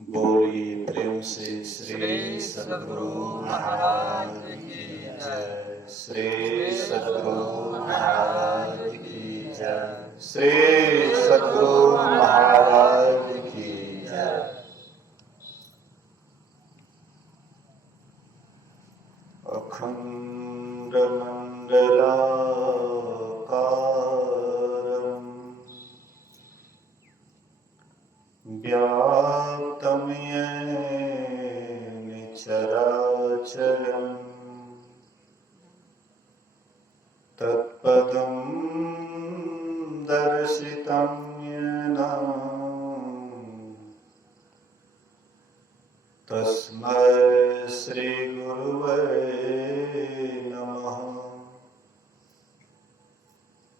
बोलिए प्रेम से श्री सद्गुरु महाराज की जय। श्री सद्गुरु महाराज की जय। श्री सद्गुरु महाराज की जय। अखंड मंडलाकारं व्याप्तं येन चराचरं तत्पदं दर्शितं येन तस्मै श्री गुरुवे नमः।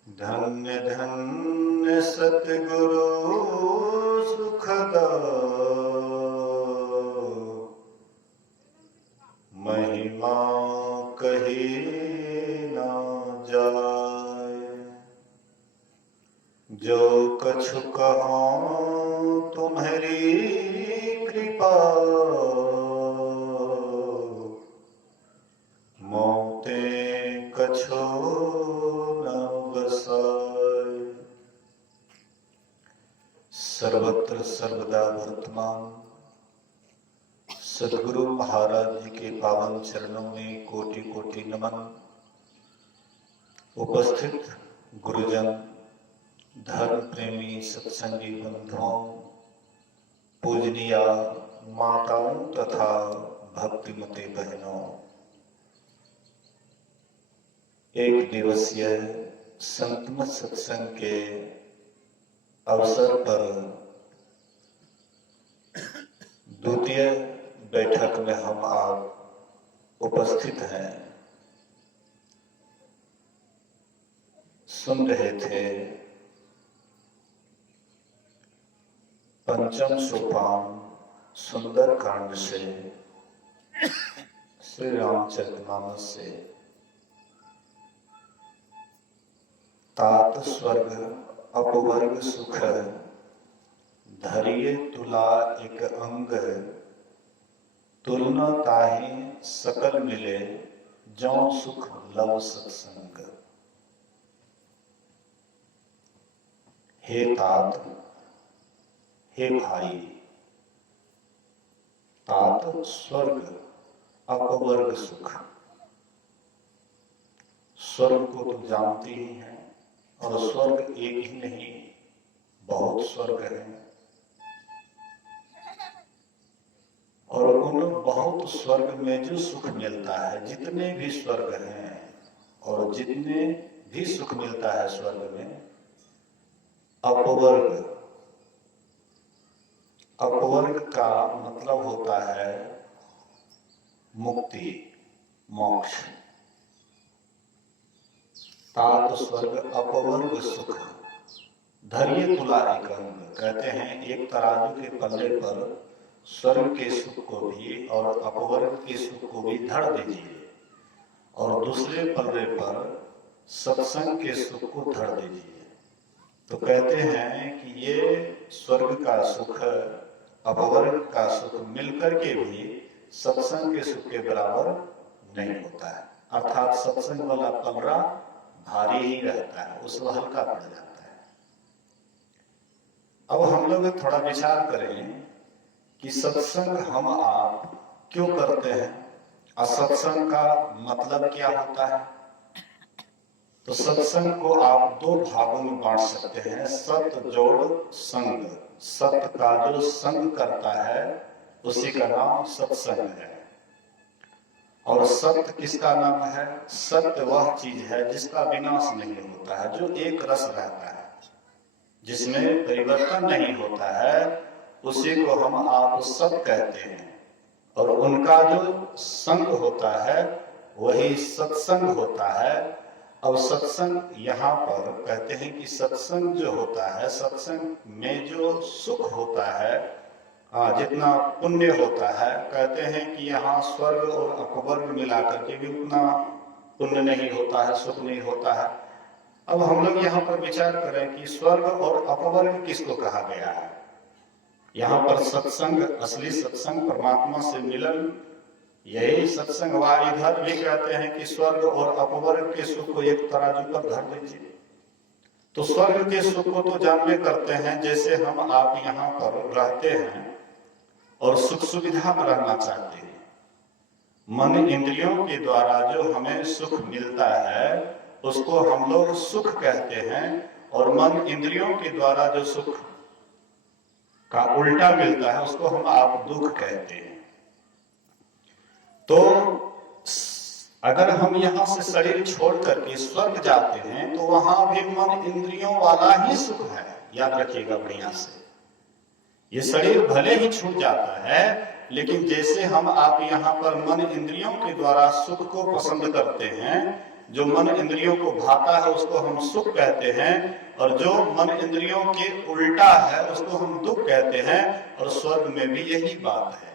धन्य धन्य सतगुरु सुखदाओ, महिमा कही न जाए। जो कछु कहो तुम्हारी कृपा, मोते कछु न बसाए। सर्वत्र सर्वदा वर्तमान सद्गुरु महाराज जी के पावन चरणों में कोटि कोटि नमन। उपस्थित गुरुजन, धर्म प्रेमी सत्संगी बंधुओं, पूजनीय माताओं तथा भक्तिमती बहनों, एक दिवसीय संतमत सत्संग के अवसर पर द्वितीय बैठक में हम आप उपस्थित हैं। सुन रहे थे पंचम सोपान सुंदर कांड से, श्री रामचरितमानस से। तात स्वर्ग अपवर्ग सुख, धरिये तुला एक अंग। तुलना ताहि सकल मिले, जौ सुख लव सत्संग। हे तात, हे भाई, तात स्वर्ग अपवर्ग सुख। स्वर्ग को तो जानते ही हैं, और स्वर्ग एक ही नहीं, बहुत स्वर्ग है। और उन बहुत स्वर्ग में जो सुख मिलता है, जितने भी स्वर्ग हैं और जितने भी सुख मिलता है स्वर्ग में, अपवर्ग। अपवर्ग का मतलब होता है मुक्ति, मोक्ष। तात स्वर्ग अपवर्ग सुख, धरिये तुला एक अंग। कहते हैं एक तराजू के पल्ले पर स्वर्ग के सुख को भी और अपवर्ग के सुख को भी धर दीजिए, और दूसरे पल्ले पर सत्संग के सुख को धर दीजिए। तो कहते हैं कि ये स्वर्ग का सुख, अपवर्ग का सुख मिलकर के भी सत्संग के सुख के बराबर नहीं होता है। अर्थात सत्संग वाला पलरा भारी ही रहता है, उसको हल्का पड़ जाता है। अब हम लोग थोड़ा विचार करें कि सत्संग हम आप क्यों करते हैं, और सत्संग का मतलब क्या होता है। तो सत्संग को आप दो भागों में बांट सकते हैं, सत जोड़ संग। सत्य का जो संग करता है उसी का नाम सत्संग है। और सत्य किसका नाम है? सत्य वह चीज है जिसका विनाश नहीं होता है, जो एक रस रहता है, जिसमें परिवर्तन नहीं होता है, उसी को हम आप सत्य कहते हैं। और उनका जो संग होता है वही सत्संग होता है। अब सत्संग यहाँ पर कहते हैं कि सत्संग जो होता है, सत्संग में जो सुख होता है, जितना पुण्य होता है, कहते हैं कि यहाँ स्वर्ग और अपवर्ग मिलाकर के भी उतना पुण्य नहीं होता है, सुख नहीं होता है। अब हम लोग यहाँ पर विचार करें कि स्वर्ग और अपवर्ग किसको कहा गया है। यहाँ पर सत्संग, असली सत्संग, परमात्मा से मिलन, यही सत्संग। वा इधर भी कहते हैं कि स्वर्ग और अपवर्ग के सुख को एक तराजू पर धर दीजिए। तो स्वर्ग के सुख को तो जानवे करते हैं, जैसे हम आप यहाँ पर रहते हैं और सुख सुविधा में रहना चाहते हैं। मन इंद्रियों के द्वारा जो हमें सुख मिलता है उसको हम लोग सुख कहते हैं, और मन इंद्रियों के द्वारा जो सुख का उल्टा मिलता है उसको हम आप दुख कहते हैं। तो अगर हम यहाँ से शरीर छोड़ करके स्वर्ग जाते हैं तो वहां भी मन इंद्रियों वाला ही सुख है, याद रखिएगा बढ़िया से। ये शरीर भले ही छूट जाता है, लेकिन जैसे हम आप यहाँ पर मन इंद्रियों के द्वारा सुख को पसंद करते हैं, जो मन इंद्रियों को भाता है उसको हम सुख कहते हैं, और जो मन इंद्रियों के उल्टा है उसको हम दुख कहते हैं। और स्वर्ग में भी यही बात है।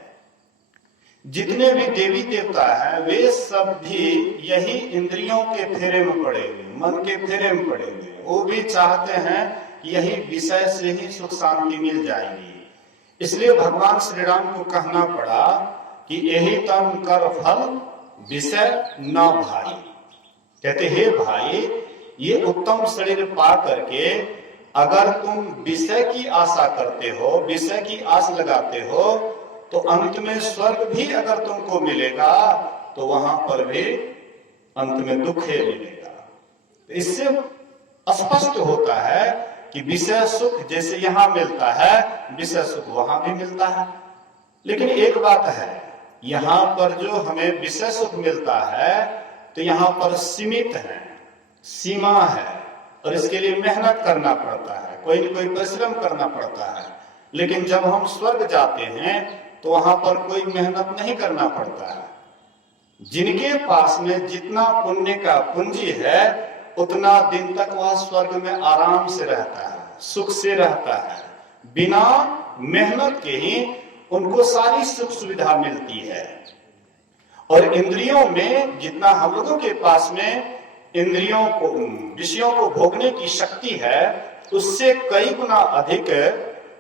जितने भी देवी देवता हैं वे सब भी यही इंद्रियों के फेरे में पड़े हुए, मन के फेरे में पड़े हुए। वो भी चाहते हैं कि यही विषय से ही सुख शांति मिल जाएगी। इसलिए भगवान श्री राम को कहना पड़ा कि यही तम कर फल विषय न भाई। कहते हे भाई, ये उत्तम शरीर पा करके अगर तुम विषय की आशा करते हो, विषय की आस लगाते हो, तो अंत में स्वर्ग भी अगर तुमको मिलेगा तो वहां पर भी अंत में दुख ही मिलेगा। तो इससे स्पष्ट होता है कि विषय सुख जैसे यहां मिलता है, विषय सुख वहां भी मिलता है। लेकिन एक बात है, यहां पर जो हमें विषय सुख मिलता है तो यहां पर सीमित है, सीमा है, और इसके लिए मेहनत करना पड़ता है, कोई न कोई परिश्रम करना पड़ता है। लेकिन जब हम स्वर्ग जाते हैं तो वहां पर कोई मेहनत नहीं करना पड़ता है। जिनके पास में जितना पुण्य का पूंजी है उतना दिन तक वह स्वर्ग में आराम से रहता है, सुख से रहता है। बिना मेहनत के ही उनको सारी सुख सुविधा मिलती है। और इंद्रियों में जितना हम लोगों के पास में इंद्रियों को, विषयों को भोगने की शक्ति है, उससे कई गुना अधिक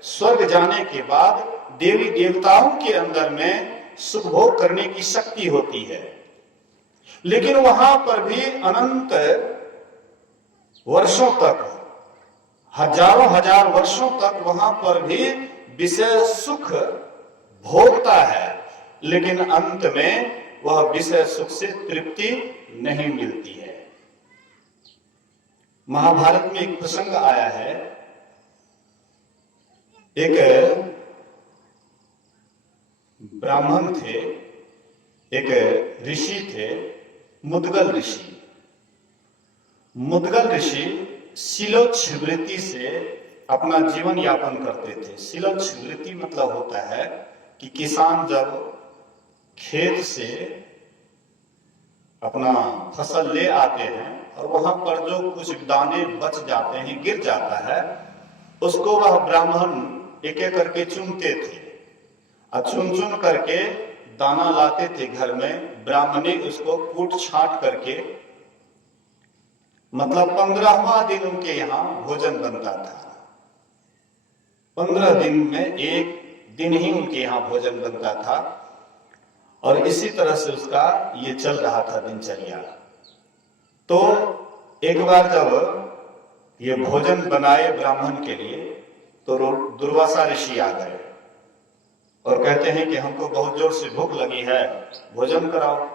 स्वर्ग जाने के बाद देवी देवताओं के अंदर में सुख भोग करने की शक्ति होती है। लेकिन वहां पर भी अनंत वर्षों तक, हजारों हजार वर्षों तक वहां पर भी विषय सुख भोगता है, लेकिन अंत में वह विषय सुख से तृप्ति नहीं मिलती है। महाभारत में एक प्रसंग आया है। एक ब्राह्मण थे, एक ऋषि थे, मुद्गल ऋषि। मुद्गल ऋषि शिलोच्छवृत्ति से अपना जीवन यापन करते थे। शिलोच्छवृत्ति मतलब होता है कि किसान जब खेत से अपना फसल ले आते हैं और वहां पर जो कुछ दाने बच जाते हैं, गिर जाता है, उसको वह ब्राह्मण एक एक करके चुनते थे और चुन चुन करके दाना लाते थे घर में। ब्राह्मणी उसको कूट छांट करके, मतलब 15वां दिन उनके यहाँ भोजन बनता था। 15 दिन में एक दिन ही उनके यहाँ भोजन बनता था, और इसी तरह से उसका ये चल रहा था दिनचर्या। तो एक बार जब ये भोजन बनाए ब्राह्मण के लिए तो दुर्वासा ऋषि आ गए और कहते हैं कि हमको बहुत जोर से भूख लगी है, भोजन कराओ।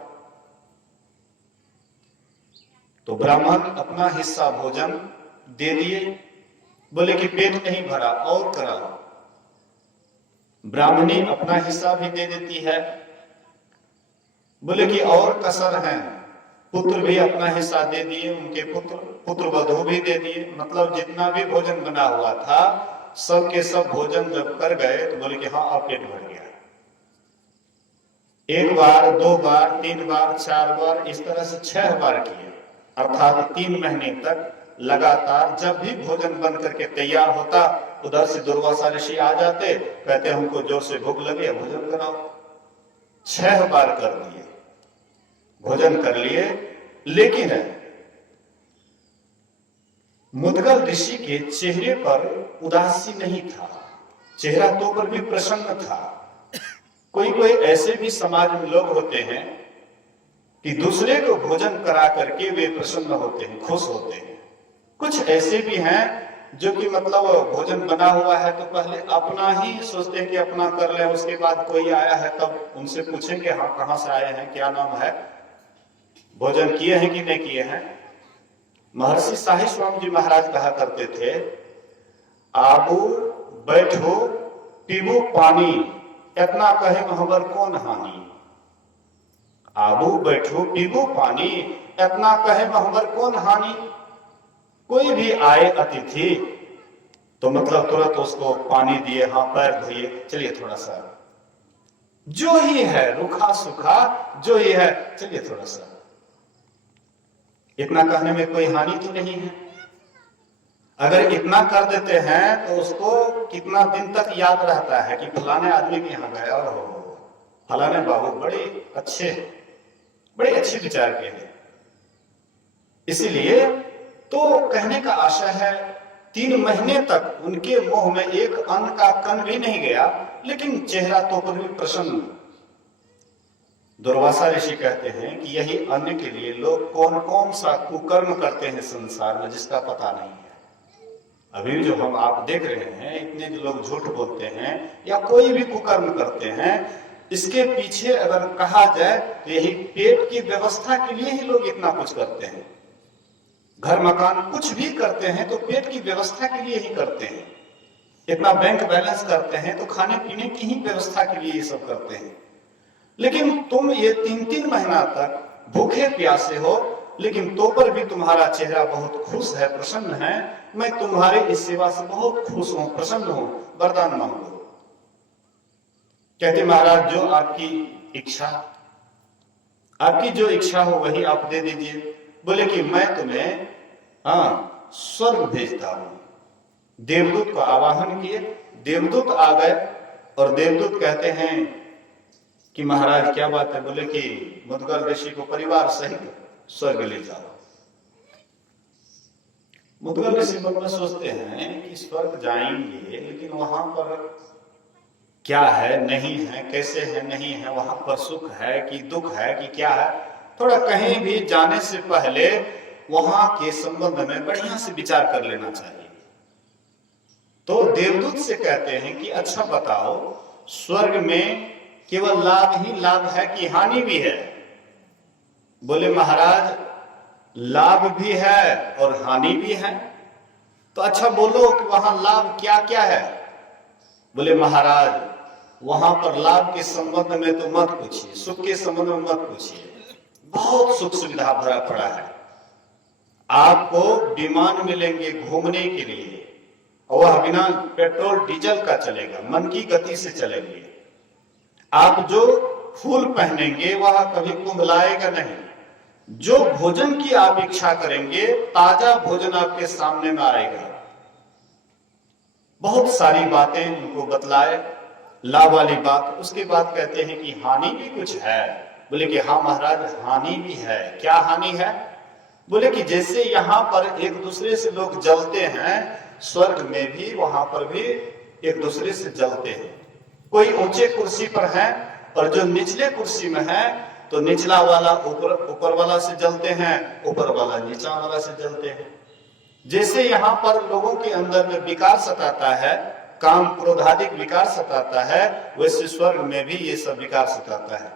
तो ब्राह्मण अपना हिस्सा भोजन दे दिए, बोले कि पेट नहीं भरा और कराओ। ब्राह्मणी अपना हिस्सा भी दे देती है, बोले कि और कसर है। पुत्र भी अपना हिस्सा दे दिए, उनके पुत्र वधू भी दे दिए। मतलब जितना भी भोजन बना हुआ था सब के सब भोजन जब कर गए तो बोले कि हाँ अब पेट भर गया। एक बार, 2 बार, 3 बार, 4 बार, इस तरह से 6 बार किए। अर्थात 3 महीने तक लगातार जब भी भोजन बन करके तैयार होता उधर से दुर्वासा ऋषि आ जाते, कहते हमको जोर से भूख लगी है, भोजन कराओ। 6 बार कर दिए, भोजन कर लिए, लेकिन मुद्गल ऋषि के चेहरे पर उदासी नहीं था, चेहरा तो पर भी प्रसन्न था। कोई कोई ऐसे भी समाज में लोग होते हैं कि दूसरे को भोजन करा करके वे प्रसन्न होते हैं, खुश होते हैं। कुछ ऐसे भी हैं जो कि मतलब भोजन बना हुआ है तो पहले अपना ही सोचते हैं कि अपना कर ले, उसके बाद कोई आया है तब उनसे पूछेंगे हाँ कहाँ से आए हैं, क्या नाम है, भोजन किए हैं कि नहीं किए हैं। महर्षि साहिब स्वामी जी महाराज कहा करते थे, आबू बैठो पीबो पानी, इतना कहे महबर कौन हानि। आबू बैठो पीबो पानी, इतना कहे महबर कौन हानि। कोई भी आए अतिथि तो मतलब तुरंत उसको पानी दिए, हाँ पैर धोइए, चलिए थोड़ा सा, जो ही है रूखा सूखा जो ही है, चलिए थोड़ा सा। इतना कहने में कोई हानि तो नहीं है। अगर इतना कर देते हैं तो उसको कितना दिन तक याद रहता है कि फलाने आदमी के यहाँ गया हो, फलाने बाबू बड़े अच्छे विचार के हैं। इसीलिए तो कहने का आशा है 3 महीने तक उनके मुंह में एक अन्न का कण भी नहीं गया, लेकिन चेहरा तो पर भी प्रसन्न। दुर्वासा ऋषि कहते हैं कि यही अन्न के लिए लोग कौन कौन सा कुकर्म करते हैं संसार में जिसका पता नहीं है। अभी जो हम आप देख रहे हैं, इतने जो लोग झूठ बोलते हैं या कोई भी कुकर्म करते हैं, इसके पीछे अगर कहा जाए तो यही पेट की व्यवस्था के लिए ही लोग इतना कुछ करते हैं। घर मकान कुछ भी करते हैं तो पेट की व्यवस्था के लिए ही करते हैं। इतना बैंक बैलेंस करते हैं तो खाने पीने की ही व्यवस्था के लिए ये सब करते हैं। लेकिन तुम ये 3-3 महीना तक भूखे प्यासे हो, लेकिन तो पर भी तुम्हारा चेहरा बहुत खुश है, प्रसन्न है। मैं तुम्हारी इस सेवा से बहुत खुश हूं, प्रसन्न हूं, वरदान मांगो। कहते महाराज जो आपकी जो इच्छा हो वही आप दे दीजिए। बोले कि मैं तुम्हें स्वर्ग भेजता हूं। देवदूत को आवाहन किए, देवदूत आ गए और देवदूत कहते हैं कि महाराज क्या बात है। बोले कि मुद्गल ऋषि को परिवार सहित स्वर्ग ले जाओ। मुद्गल ऋषि मन में सोचते हैं कि स्वर्ग जाएंगे, लेकिन वहां पर क्या है नहीं है, कैसे है नहीं है, वहां पर सुख है कि दुख है कि क्या है। थोड़ा कहीं भी जाने से पहले वहां के संबंध में बढ़िया से विचार कर लेना चाहिए। तो देवदूत से कहते हैं कि अच्छा बताओ, स्वर्ग में केवल लाभ ही लाभ है कि हानि भी है। बोले महाराज लाभ भी है और हानि भी है। तो अच्छा बोलो कि वहां लाभ क्या क्या है। बोले महाराज वहां पर लाभ के संबंध में तो मत पूछिए, सुख के संबंध में मत पूछिए। बहुत सुख सुविधा भरा पड़ा है। आपको विमान मिलेंगे घूमने के लिए, और वह बिना पेट्रोल डीजल का चलेगा, मन की गति से चलेंगे। आप जो फूल पहनेंगे वह कभी कुंभलाएगा नहीं। जो भोजन की आप इच्छा करेंगे ताजा भोजन आपके सामने में आएगा। बहुत सारी बातें उनको बतलाए, लाभ वाली बात। उसके बाद कहते हैं कि हानि भी कुछ है। बोले कि हाँ महाराज हानि भी है। क्या हानि है। बोले कि जैसे यहाँ पर एक दूसरे से लोग जलते हैं, स्वर्ग में भी वहां पर भी एक दूसरे से जलते हैं। कोई ऊंचे कुर्सी पर है और जो निचले कुर्सी में है तो निचला वाला ऊपर वाला से जलते हैं, ऊपर वाला नीचा वाला से जलते हैं। जैसे यहाँ पर लोगों के अंदर में विकार सताता है, काम क्रोध आदि विकार सताता है, वैसे स्वर्ग में भी ये सब विकार सताता है।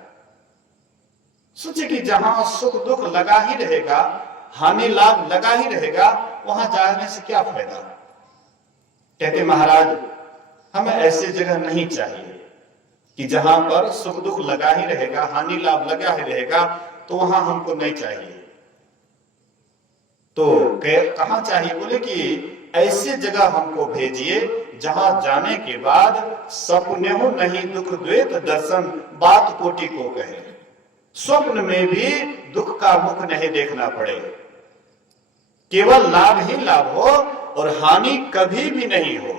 सोचे कि जहां सुख दुख लगा ही रहेगा, हानि लाभ लगा ही रहेगा, वहां जाने से क्या फायदा। कहते महाराज हमें ऐसी जगह नहीं चाहिए कि जहां पर सुख दुख लगा ही रहेगा, हानि लाभ लगा ही रहेगा, तो वहां हमको नहीं चाहिए। तो कहां चाहिए। बोले कि ऐसी जगह हमको भेजिए जहां जाने के बाद सपने हो नहीं दुख द्वैत दर्शन, बात कोटि को कहे। स्वप्न में भी दुख का मुख नहीं देखना पड़े, केवल लाभ ही लाभ हो और हानि कभी भी नहीं हो।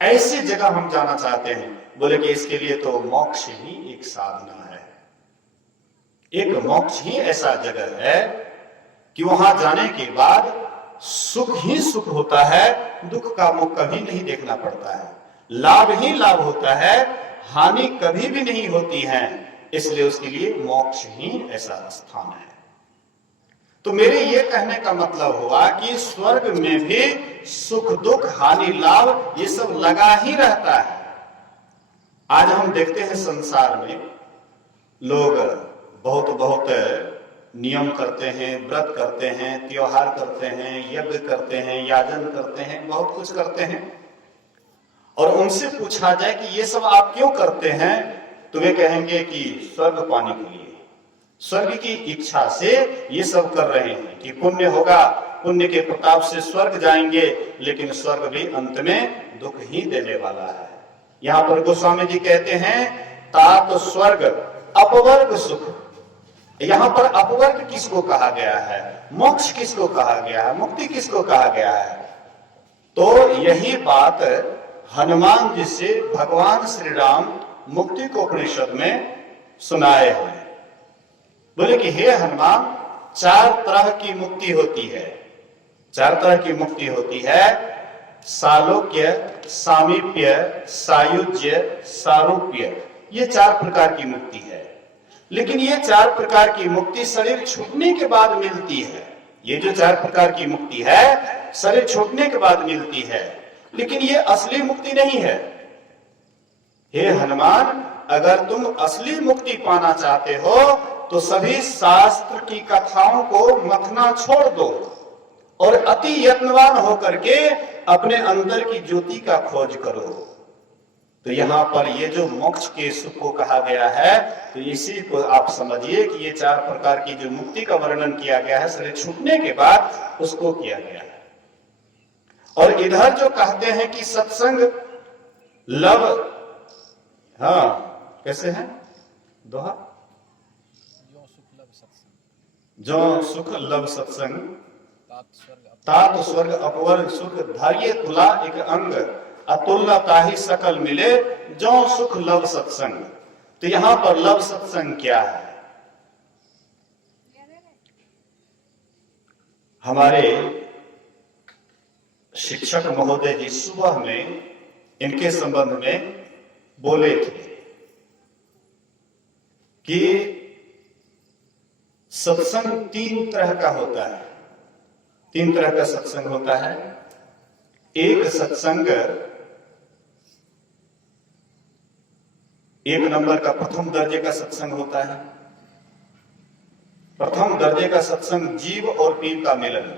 ऐसी जगह हम जाना चाहते हैं। बोले कि इसके लिए तो मोक्ष ही एक साधना है। एक मोक्ष ही ऐसा जगह है कि वहां जाने के बाद सुख ही सुख होता है, दुख का मुख कभी नहीं देखना पड़ता है। लाभ ही लाभ होता है, हानि कभी भी नहीं होती है। इसलिए उसके लिए मोक्ष ही ऐसा स्थान है। तो मेरे ये कहने का मतलब हुआ कि स्वर्ग में भी सुख दुख हानि लाभ ये सब लगा ही रहता है। आज हम देखते हैं संसार में लोग बहुत बहुत नियम करते हैं, व्रत करते हैं, त्योहार करते हैं, यज्ञ करते हैं, याजन करते हैं, बहुत कुछ करते हैं। और उनसे पूछा जाए कि ये सब आप क्यों करते हैं, तो वे कहेंगे कि स्वर्ग पाने के लिए, स्वर्ग की इच्छा से ये सब कर रहे हैं कि पुण्य होगा, पुण्य के प्रताप से स्वर्ग जाएंगे। लेकिन स्वर्ग भी अंत में दुख ही देने वाला है। यहाँ पर गोस्वामी जी कहते हैं तात स्वर्ग अपवर्ग सुख। यहाँ पर अपवर्ग किसको कहा गया है, मोक्ष किसको कहा गया है, मुक्ति किसको कहा गया है? तो यही बात हनुमान जी से भगवान श्री राम मुक्ति को उपनिषद में सुनाए हैं। बोले कि हे हनुमान, 4 तरह की मुक्ति होती है। 4 तरह की मुक्ति होती है, सालोक्य, सामीप्य, सायुज्य, सारूप्य। ये 4 प्रकार की मुक्ति है। लेकिन ये 4 प्रकार की मुक्ति शरीर छूटने के बाद मिलती है। ये जो 4 प्रकार की मुक्ति है शरीर छूटने के बाद मिलती है, लेकिन ये असली मुक्ति नहीं है। हे हनुमान, अगर तुम असली मुक्ति पाना चाहते हो तो सभी शास्त्र की कथाओं को मथना छोड़ दो और अति यत्नवान होकर के अपने अंदर की ज्योति का खोज करो। तो यहाँ पर ये जो मोक्ष के सुख को कहा गया है, तो इसी को आप समझिए कि ये 4 प्रकार की जो मुक्ति का वर्णन किया गया है शरीर छूटने के बाद, उसको किया गया है। और इधर जो कहते हैं कि सत्संग लव, हाँ कैसे है दोहा, जो सुख लव सत्संग तात स्वर्ग अपवर्ग सुख धारिये तुला एक अंग अतुल्य ताहि सकल मिले जो सुख लव सत्संग। तो यहां पर लव सत्संग क्या है? हमारे शिक्षक महोदय जी सुबह में इनके संबंध में बोले थे कि सत्संग 3 तरह का होता है। 3 तरह का सत्संग होता है। एक सत्संग 1 नंबर का प्रथम दर्जे का सत्संग होता है। प्रथम दर्जे का सत्संग जीव और पीव का मिलन।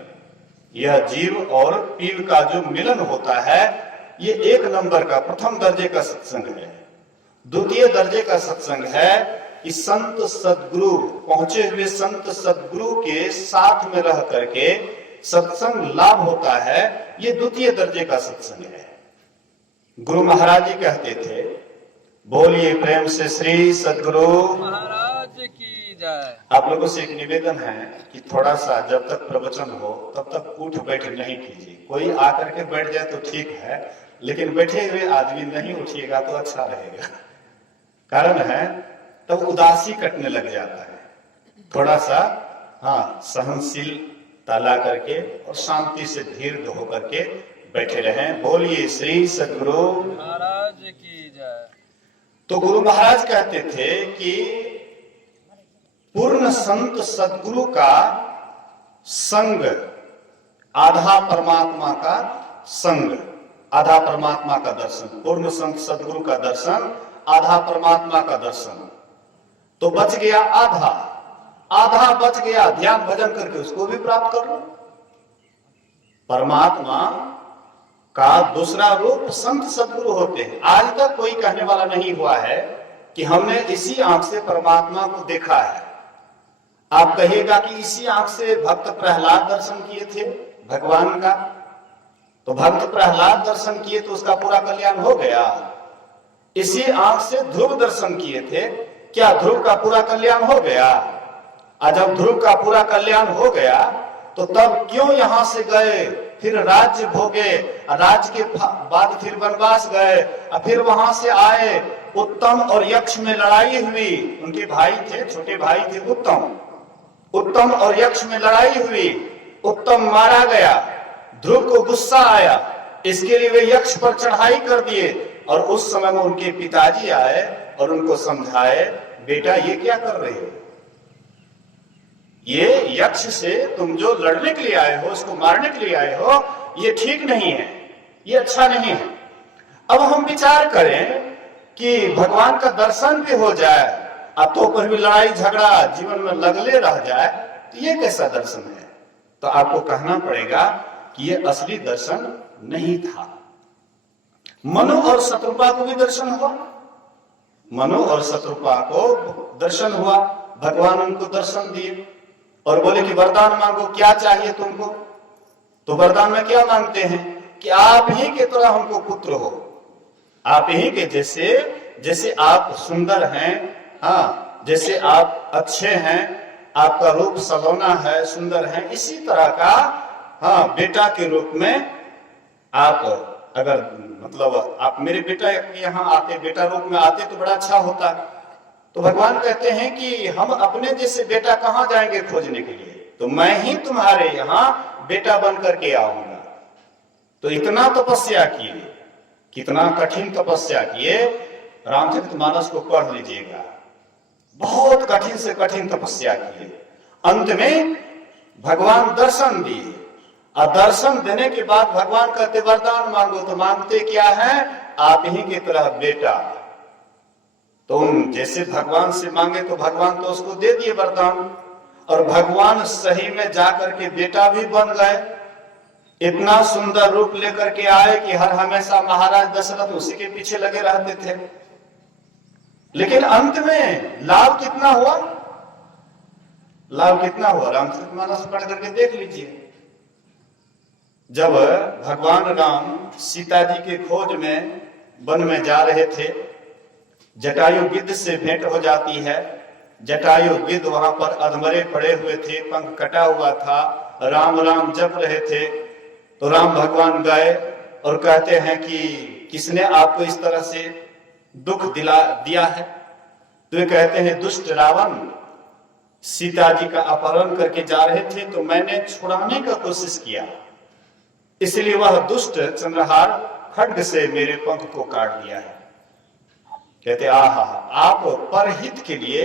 यह जीव और पीव का जो मिलन होता है, ये 1 नंबर का प्रथम दर्जे का सत्संग है। द्वितीय दर्जे का सत्संग है कि संत सदगुरु, पहुंचे हुए संत सदगुरु के साथ में रह करके सत्संग लाभ होता है। ये द्वितीय दर्जे का सत्संग है। गुरु महाराज जी कहते थे, बोलिए प्रेम से श्री सदगुरु महाराज की जय। आप लोगों से एक निवेदन है कि थोड़ा सा जब तक प्रवचन हो तब तक उठ बैठ नहीं कीजिए। कोई आकर के बैठ जाए तो ठीक है, लेकिन बैठे हुए आदमी नहीं उठिएगा तो अच्छा रहेगा। कारण है तब उदासी कटने लग जाता है। थोड़ा सा हाँ सहनशीलता ला करके और शांति से धीर होकर के बैठे रहें। बोलिए श्री सदगुरु महाराज की जय। तो गुरु महाराज कहते थे कि पूर्ण संत सदगुरु का संग आधा परमात्मा का संग, आधा परमात्मा का दर्शन। पूर्ण संत सदगुरु का दर्शन आधा परमात्मा का दर्शन। तो बच गया आधा, आधा बच गया ध्यान भजन करके उसको भी प्राप्त कर लो। परमात्मा का दूसरा रूप संत सदगुरु होते हैं। आज तक कोई कहने वाला नहीं हुआ है कि हमने इसी आंख से परमात्मा को देखा है। आप कहिएगा कि इसी आंख से भक्त प्रहलाद दर्शन किए थे भगवान का, तो भक्त प्रहलाद दर्शन किए तो उसका पूरा कल्याण हो गया। इसी आंख से ध्रुव दर्शन किए थे, क्या ध्रुव का पूरा कल्याण हो गया? और जब ध्रुव का पूरा कल्याण हो गया तो तब क्यों यहां से गए, फिर राज्य भोगे, राज्य के बाद फिर वनवास गए, और फिर वहां से आए। उत्तम और यक्ष में लड़ाई हुई, उनके भाई थे, छोटे भाई थे उत्तम। उत्तम और यक्ष में लड़ाई हुई, उत्तम मारा गया। ध्रुव को गुस्सा आया, इसके लिए वे यक्ष पर चढ़ाई कर दिए। और उस समय में उनके पिताजी आए और उनको समझाए, बेटा ये क्या कर रहे हो, ये यक्ष से तुम जो लड़ने के लिए आए हो, उसको मारने के लिए आए हो, ये ठीक नहीं है, ये अच्छा नहीं है। अब हम विचार करें कि भगवान का दर्शन भी हो जाए, अब तो पर भी लड़ाई झगड़ा जीवन में लगले रह जाए, तो ये कैसा दर्शन है? तो आपको कहना पड़ेगा कि ये असली दर्शन नहीं था। मनु और शत्रुपा को भी दर्शन हुआ, मनु और शत्रुपा को दर्शन हुआ, भगवान उनको दर्शन दिए और बोले कि वरदान मांगो, क्या चाहिए तुमको? तो वरदान में क्या मांगते हैं कि आप ही के तरह हमको पुत्र हो, आप ही के जैसे आप सुंदर हैं, हाँ, जैसे आप अच्छे हैं, आपका रूप सलोना है, सुंदर है, इसी तरह का हाँ बेटा के रूप में आप अगर मतलब आप मेरे बेटा यहाँ आते, बेटा रूप में आते तो बड़ा अच्छा होता। तो भगवान कहते हैं कि हम अपने जैसे बेटा कहाँ जाएंगे खोजने के लिए, तो मैं ही तुम्हारे यहाँ बेटा बन करके आऊंगा। तो इतना तपस्या किए, कितना कठिन तपस्या किए, रामचरितमानस को पढ़ लीजिएगा, बहुत कठिन से कठिन तपस्या किए। अंत में भगवान दर्शन दिए, और दर्शन देने के बाद भगवान कहते वरदान मांगो, तो मांगते क्या है? आप ही की तरह बेटा। तो जैसे भगवान से मांगे तो भगवान तो उसको दे दिए वरदान, और भगवान सही में जाकर के बेटा भी बन गए। इतना सुंदर रूप लेकर के आए कि हर हमेशा महाराज दशरथ उसी के पीछे लगे रहते थे। लेकिन अंत में लाभ कितना हुआ? लाभ कितना हुआ? रामचरितमानस पढ़ करके देख लीजिए। जब भगवान राम सीता जी के खोज में वन में जा रहे थे, जटायु गिद्ध से भेंट हो जाती है। जटायु गिद्ध वहां पर अधमरे पड़े हुए थे, पंख कटा हुआ था, राम राम जप रहे थे। तो राम भगवान गए और कहते हैं कि किसने आपको इस तरह से दुख दिया है? तो वे कहते हैं दुष्ट रावण सीता जी का अपहरण करके जा रहे थे, तो मैंने छुड़ाने का कोशिश किया, इसलिए वह दुष्ट चंद्रहार खड्ग से मेरे पंख को काट दिया है। कहते आहा, आप परहित के लिए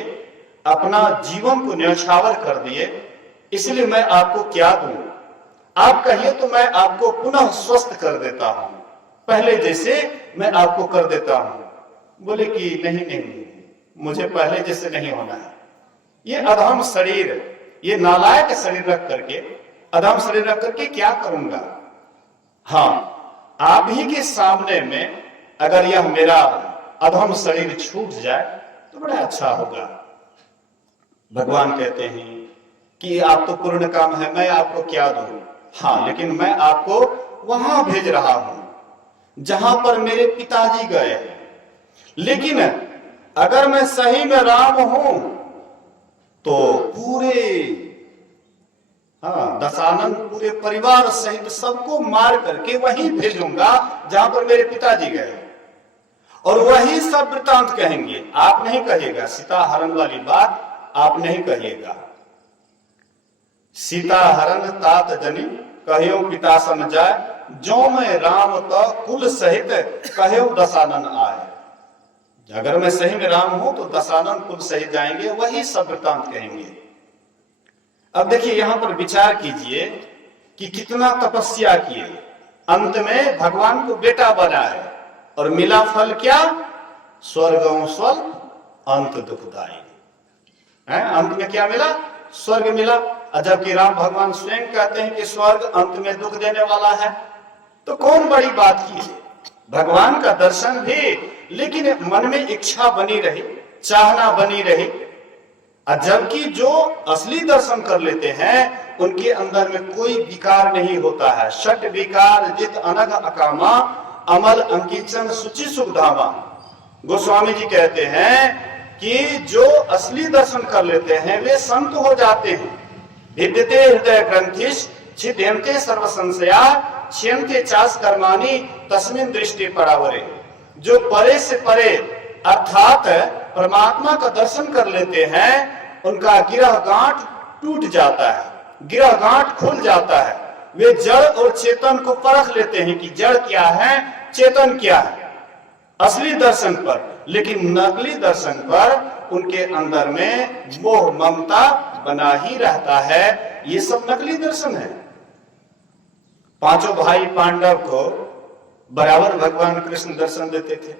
अपना जीवन को न्यौछावर कर दिए, इसलिए मैं आपको क्या दूं? आप कहिए तो मैं आपको पुनः स्वस्थ कर देता हूं, पहले जैसे मैं आपको कर देता हूं। बोले कि नहीं नहीं, मुझे पहले जैसे नहीं होना है। ये अधम शरीर, ये नालायक शरीर रख करके, अधम शरीर रख करके क्या करूंगा? हाँ, आप ही के सामने में अगर यह मेरा अधम शरीर छूट जाए तो बड़ा अच्छा होगा। भगवान कहते हैं कि आप तो पूर्ण काम है, मैं आपको क्या दूं? हाँ, लेकिन मैं आपको वहां भेज रहा हूं जहां पर मेरे पिताजी गए। लेकिन अगर मैं सही में राम हूं तो पूरे दशानन पूरे परिवार सहित सबको मार करके वहीं भेजूंगा जहां पर मेरे पिताजी गए, और वही सब वृतांत कहेंगे। आप नहीं कहिएगा, सीता हरण वाली बात आप नहीं कहिएगा। सीता हरण तात जनी कहो पिता सन जाए, जो मैं राम तो कुल सहित कहो दशानन आए। अगर मैं सही में राम हूं तो दशानन कुल सहित जाएंगे, वही सब वृतांत कहेंगे। अब देखिए यहां पर विचार कीजिए कि कितना तपस्या किए, अंत में भगवान को बेटा बनाए, और मिला फल क्या? स्वर्गों स्वल्प अंत दुखदायी। अंत में क्या मिला? स्वर्ग मिला। जबकि राम भगवान स्वयं कहते हैं कि स्वर्ग अंत में दुख देने वाला है, तो कौन बड़ी बात की है? भगवान का दर्शन भी, लेकिन मन में इच्छा बनी रही, चाहना बनी रही। जबकि जो असली दर्शन कर लेते हैं उनके अंदर में कोई विकार नहीं होता है। षट विकार जित अनघ अकामा, अमल अंकिचन सुचि सुखधामा। गोस्वामी जी कहते हैं कि जो असली दर्शन कर लेते हैं वे संत हो जाते हैं। भिद्यते हृदय ग्रंथिश छिद्यन्ते सर्व संशया, छियन्ते चास कर्माणि तस्मिन् दृष्टि परावरे। जो परे से परे अर्थात परमात्मा का दर्शन कर लेते हैं, उनका गिरह गांठ टूट जाता है, गिरह गांठ खुल जाता है। वे जड़ और चेतन को परख लेते हैं कि जड़ क्या है, चेतन क्या है। असली दर्शन पर, लेकिन नकली दर्शन पर उनके अंदर में मोह ममता बना ही रहता है। ये सब नकली दर्शन है। पांचों भाई पांडव को बराबर भगवान कृष्ण दर्शन देते थे।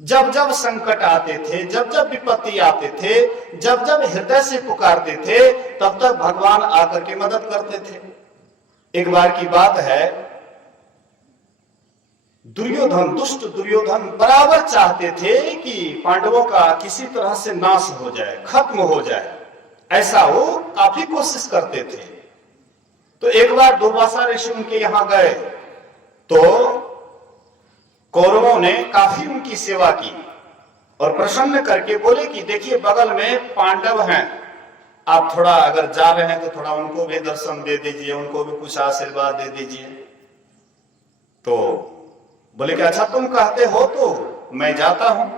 जब जब संकट आते थे, जब जब विपत्ति आते थे, जब जब हृदय से पुकारते थे, तब तक भगवान आकर के मदद करते थे। एक बार की बात है, दुर्योधन, दुष्ट दुर्योधन बराबर चाहते थे कि पांडवों का किसी तरह से नाश हो जाए, खत्म हो जाए। ऐसा वो काफी कोशिश करते थे। तो एक बार दुर्वासा ऋषि उनके यहां गए तो कौरवों ने काफी उनकी सेवा की और प्रसन्न करके बोले कि देखिए बगल में पांडव हैं, आप थोड़ा अगर जा रहे हैं तो थोड़ा उनको भी दर्शन दे दीजिए, उनको भी कुछ आशीर्वाद दे दीजिए। तो बोले कि अच्छा तुम कहते हो तो मैं जाता हूं।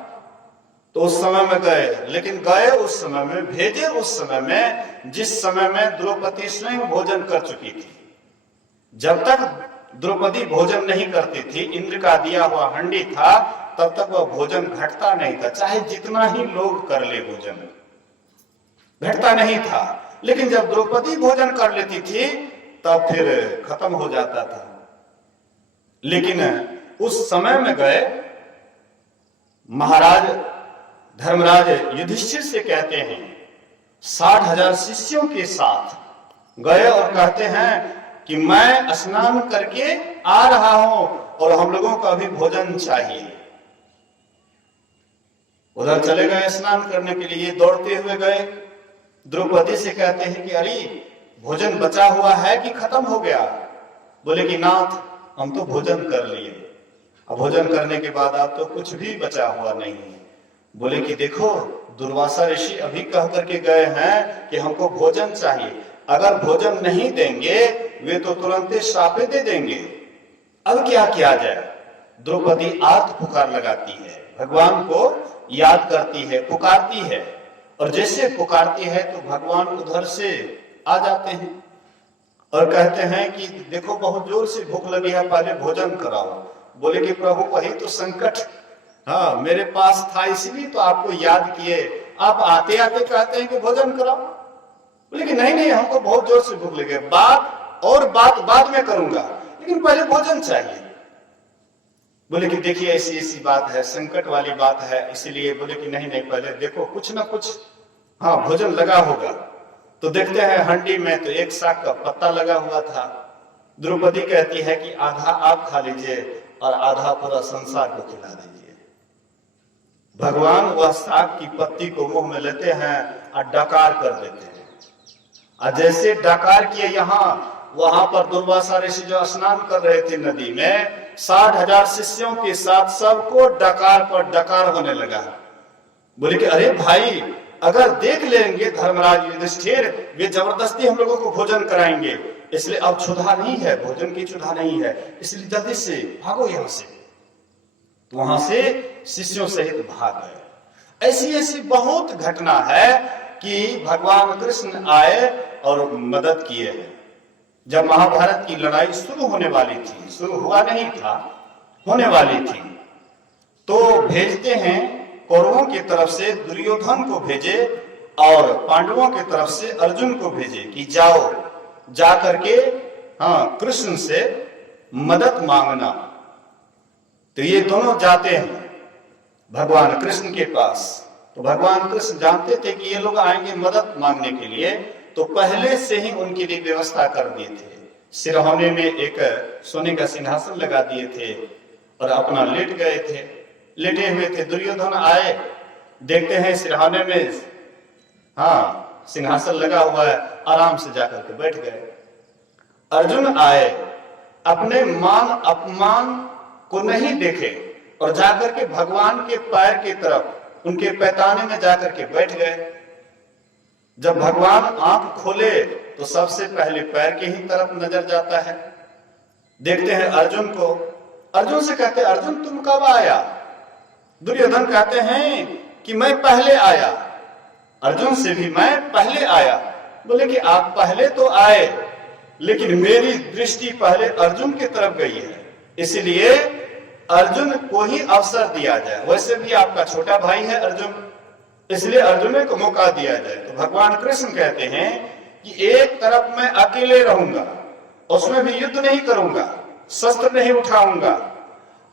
तो उस समय में गए, लेकिन गए उस समय में, भेजे उस समय में जिस समय में द्रौपदी स्वयं भोजन कर चुकी थी। जब तक द्रौपदी भोजन नहीं करती थी, इंद्र का दिया हुआ हंडी था, तब तक वह भोजन घटता नहीं था। चाहे जितना ही लोग कर ले भोजन घटता नहीं था। लेकिन जब द्रौपदी भोजन कर लेती थी तब फिर खत्म हो जाता था। लेकिन उस समय में गए, महाराज धर्मराज युधिष्ठिर से कहते हैं 60,000 शिष्यों के साथ गए और कहते हैं कि मैं स्नान करके आ रहा हूं और हम लोगों को अभी भोजन चाहिए। उधर चले गए स्नान करने के लिए, दौड़ते हुए गए। द्रौपदी से कहते हैं कि अरे भोजन बचा हुआ है कि खत्म हो गया? बोले कि नाथ हम तो भोजन कर लिए, अब भोजन करने के बाद अब तो कुछ भी बचा हुआ नहीं है। बोले कि देखो दुर्वासा ऋषि अभी कह करके गए हैं कि हमको भोजन चाहिए, अगर भोजन नहीं देंगे वे तो तुरंत श्रापे दे देंगे, अब क्या किया जाए? द्रौपदी आर्त पुकार लगाती है, भगवान को याद करती है, पुकारती है, और जैसे पुकारती है तो भगवान उधर से आ जाते हैं और कहते हैं कि देखो बहुत जोर से भूख लगी है, पहले भोजन कराओ। बोले कि प्रभु वही तो संकट हाँ मेरे पास था, इसलिए तो आपको याद किए, आप आते आते कहते हैं कि भोजन कराओ। बोले कि नहीं नहीं हमको बहुत जोर से भूख लगी, बात बाद में करूंगा, लेकिन पहले भोजन चाहिए। बोले कि देखिए ऐसी ऐसी बात है, संकट वाली बात है, इसीलिए बोले कि नहीं नहीं पहले देखो कुछ ना कुछ हाँ भोजन लगा होगा। तो देखते हैं हंडी में तो एक साग का पत्ता लगा हुआ था। द्रौपदी कहती है कि आधा आप खा लीजिए और आधा पूरा संसार को खिला दीजिए। भगवान वह साग की पत्ती को मुंह में लेते हैं और डकार कर देते हैं, और जैसे डकार किए यहाँ वहां पर दुर्वासा ऋषि जो स्नान कर रहे थे नदी में, 60,000 शिष्यों के साथ सबको डकार पर डकार होने लगा। बोले कि अरे भाई अगर देख लेंगे धर्मराज युधिष्ठिर, वे जबरदस्ती हम लोगों को भोजन कराएंगे, इसलिए अब क्षुधा नहीं है, भोजन की क्षुधा नहीं है, इसलिए जल्दी से भागो यहां से। तो वहां से शिष्यों सहित भाग गए। ऐसी ऐसी बहुत घटना है कि भगवान कृष्ण आए और मदद किए हैं। जब महाभारत की लड़ाई शुरू होने वाली थी, शुरू हुआ नहीं था, होने वाली थी, तो भेजते हैं कौरवों की तरफ से दुर्योधन को भेजे और पांडवों की तरफ से अर्जुन को भेजे कि जाओ जा करके हाँ कृष्ण से मदद मांगना। तो ये दोनों जाते हैं भगवान कृष्ण के पास। तो भगवान कृष्ण जानते थे कि ये लोग आएंगे मदद मांगने के लिए, तो पहले से ही उनके लिए व्यवस्था कर दिए थे। सिरहाने में एक सोने का सिंहासन लगा दिए थे और अपना लेट गए थे, लेटे हुए थे। दुर्योधन आए, देखते हैं सिरहाने में हाँ सिंहासन लगा हुआ है, आराम से जाकर के बैठ गए। अर्जुन आए, अपने मान अपमान को नहीं देखे और जाकर के भगवान के पैर की तरफ, उनके पैताने में जाकर के बैठ गए। जब भगवान आंख खोले तो सबसे पहले पैर के ही तरफ नजर जाता है। देखते हैं अर्जुन को, अर्जुन से कहते हैं अर्जुन तुम कब आया? दुर्योधन कहते हैं कि मैं पहले आया। अर्जुन से भी मैं पहले आया। बोले कि आप पहले तो आए, लेकिन मेरी दृष्टि पहले अर्जुन की तरफ गई है, इसलिए अर्जुन को ही अवसर दिया जाए। वैसे भी आपका छोटा भाई है अर्जुन, इसलिए अर्जुन को मौका दिया जाए। तो भगवान कृष्ण कहते हैं कि एक तरफ मैं अकेले रहूंगा, उसमें भी युद्ध नहीं करूंगा, शस्त्र नहीं उठाऊंगा,